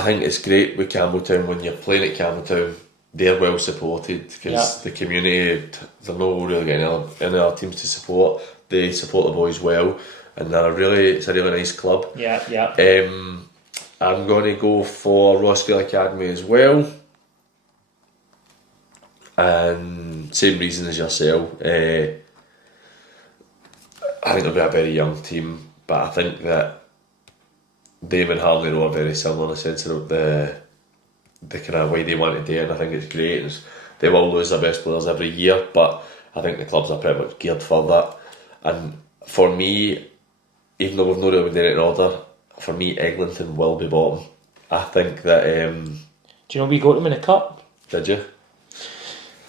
think it's great with Campbelltown when you're playing at Campbelltown. They're well supported because the community, they're not really getting any other teams to support. They support the boys well, and it's a really nice club. Yeah. I'm going to go for Rossvale Academy as well, and same reason as yourself. I think they'll be a very young team, but I think that them and Harmony Row are very similar in the sense of the kind of way they want to do it, and I think it's great. They will lose their best players every year, but I think the clubs are pretty much geared for that. And for me, even though we've not really been doing it in order, for me Eglinton will be bottom. I think that do you know we got them in the cup? Did you?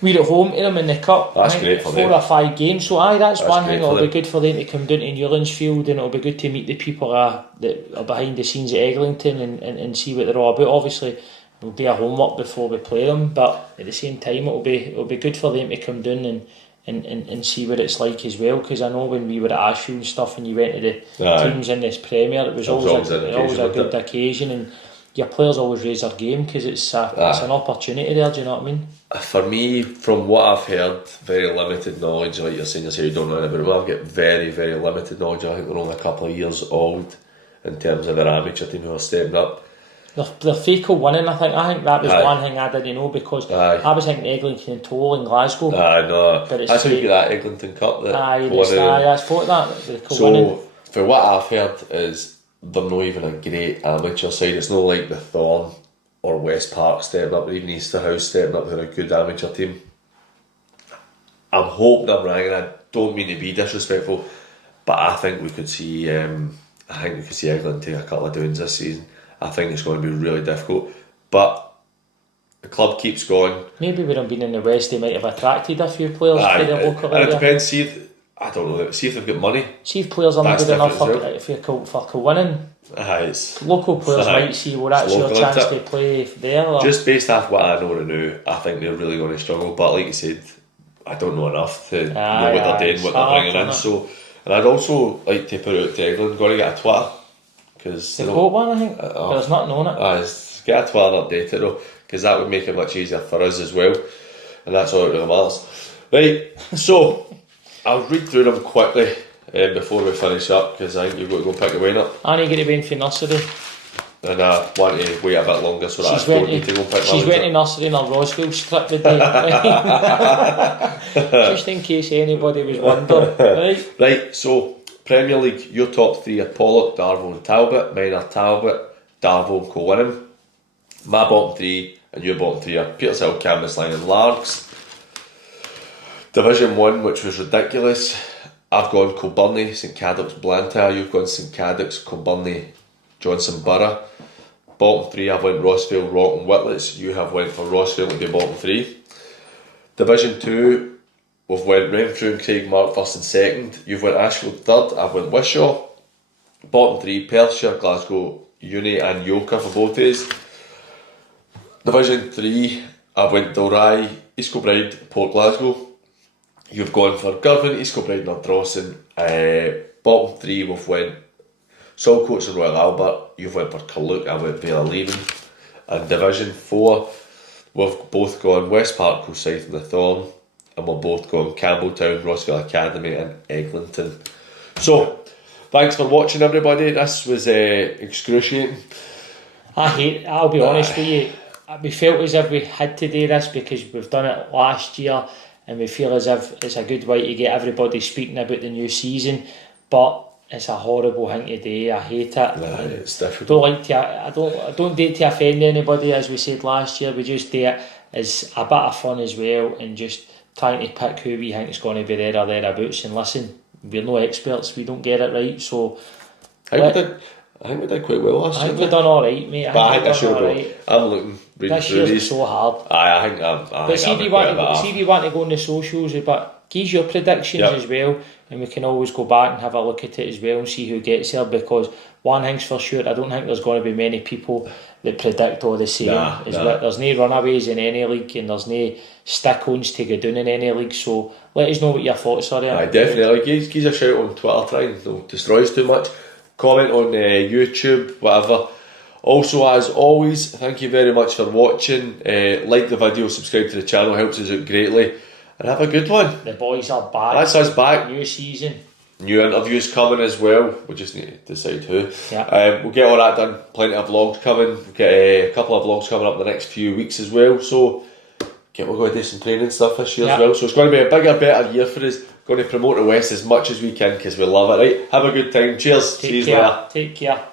We're at home to them in the cup. That's great for them. 4 or 5 games, so that's one thing. It'll be good for them to come down to Newlandsfield, and it'll be good to meet the people that are behind the scenes at Eglinton and see what they're all about. Obviously it'll be a homework before we play them, but at the same time it'll be good for them to come down and see what it's like as well, because I know when we were at Ashfield and stuff and you went to the teams in this Premier, it was always a good occasion, and your players always raise their game because it's an opportunity there. Do you know what I mean? For me, from what I've heard, very limited knowledge. Like you're saying, you don't know anything, but I've got very, very limited knowledge. I think they're only a couple of years old in terms of their amateur team who are stepping up. They're Fakel winning. I think that was one thing I didn't know, because I was thinking Eglinton and Toll in Glasgow. No, that's how you get that Eglinton Cup. That's for that. So for what I've heard is they're not even a great amateur side. It's not like the Thorn or West Park stepping up, or even Easterhouse stepping up. They're a good amateur team. I'm hoping I'm right, and I don't mean to be disrespectful, but I think we could see Eglinton take a couple of doings this season. I think it's going to be really difficult, but the club keeps going. Maybe with them being in the West, they might have attracted a few players to the local area. It depends. I don't know. See if they've got money. See if players are good enough for winning. Local players might see, well, that's your chance to play there. Or just based off what I know now, I think they're really going to struggle. But like you said, I don't know enough to know what they're doing, what they're bringing in. So, and I'd also like to put out to England, got to get a Twitter, because They've got one, I think, but there's nothing on it. Get a Twitter update it though, because that would make it much easier for us as well, and that's all that really matters. Right, so I'll read through them quickly before we finish up, because I think you've got to go pick the wine up. I need to get the wine for nursery. And I want to wait a bit longer so that I don't need to go pick She's went to nursery in her Rossvale strip today. Just in case anybody was wondering. Right, so Premier League, your top three are Pollock, Darvel and Talbot. Mine are Talbot, Darvel and Colwynham. My bottom three and your bottom three are Petershill, Cambusline and Largs. Division 1, which was ridiculous, I've gone Kilbirnie, St Cadoc's, Blantyre. You've gone St Cadoc's, Kilbirnie, Johnson Borough. Bottom three, I've went Rossvale, Rock and Whitlets. You have went for Rossvale to be bottom three. Division 2, we've went Renfrew and Craigmark first and second. You've went Ashfield third, I've went Wishaw. Bottom three, Perthshire, Glasgow Uni and Yoker for both days. Division 3, I've went Dalry, East Kilbride, Port Glasgow. You've gone for Girvan, East Kilbride and Ardrossan. Bottom three, we've went Saltcoats and Royal Albert. You've went for Carluke, I went Vale Leven. And Division 4, we've both gone West Park, Kilsyth and the Thorn. And we've both gone Campbelltown, Rossvale Academy and Eglinton. So, thanks for watching everybody. This was excruciating. I'll be honest with you, we felt as if we had to do this because we've done it last year and we feel as if it's a good way to get everybody speaking about the new season, but it's a horrible thing to do. I hate it. It's difficult. I don't do it to offend anybody, as we said last year. We just do it as a bit of fun as well, and just trying to pick who we think is going to be there or thereabouts. And listen, we're no experts, we don't get it right, so I think we did quite well last year. I think we've done alright, mate. I think this year right. I'm looking reading this through year's these. so hard. I think but see if you want to go on the socials, but give your predictions as well, and we can always go back and have a look at it as well and see who gets there, because one thing's for sure, I don't think there's going to be many people that predict all the same. There's no runaways in any league, and there's no stick-ons to go down in any league, so let us know what your thoughts are there. Definitely. Give us a shout on Twitter, try and don't destroy us too much. Comment on YouTube, whatever. Also, as always, thank you very much for watching. Like the video, subscribe to the channel, helps us out greatly. And have a good one. The boys are back. That's us back. New season. New interviews coming as well. We just need to decide who. Yeah. We'll get all that done. Plenty of vlogs coming. We'll get a couple of vlogs coming up the next few weeks as well. So, we're going to do some training stuff this year as well. So it's going to be a bigger, better year for us. Going to promote the West as much as we can because we love it. Right. Have a good time. Cheers. Take care.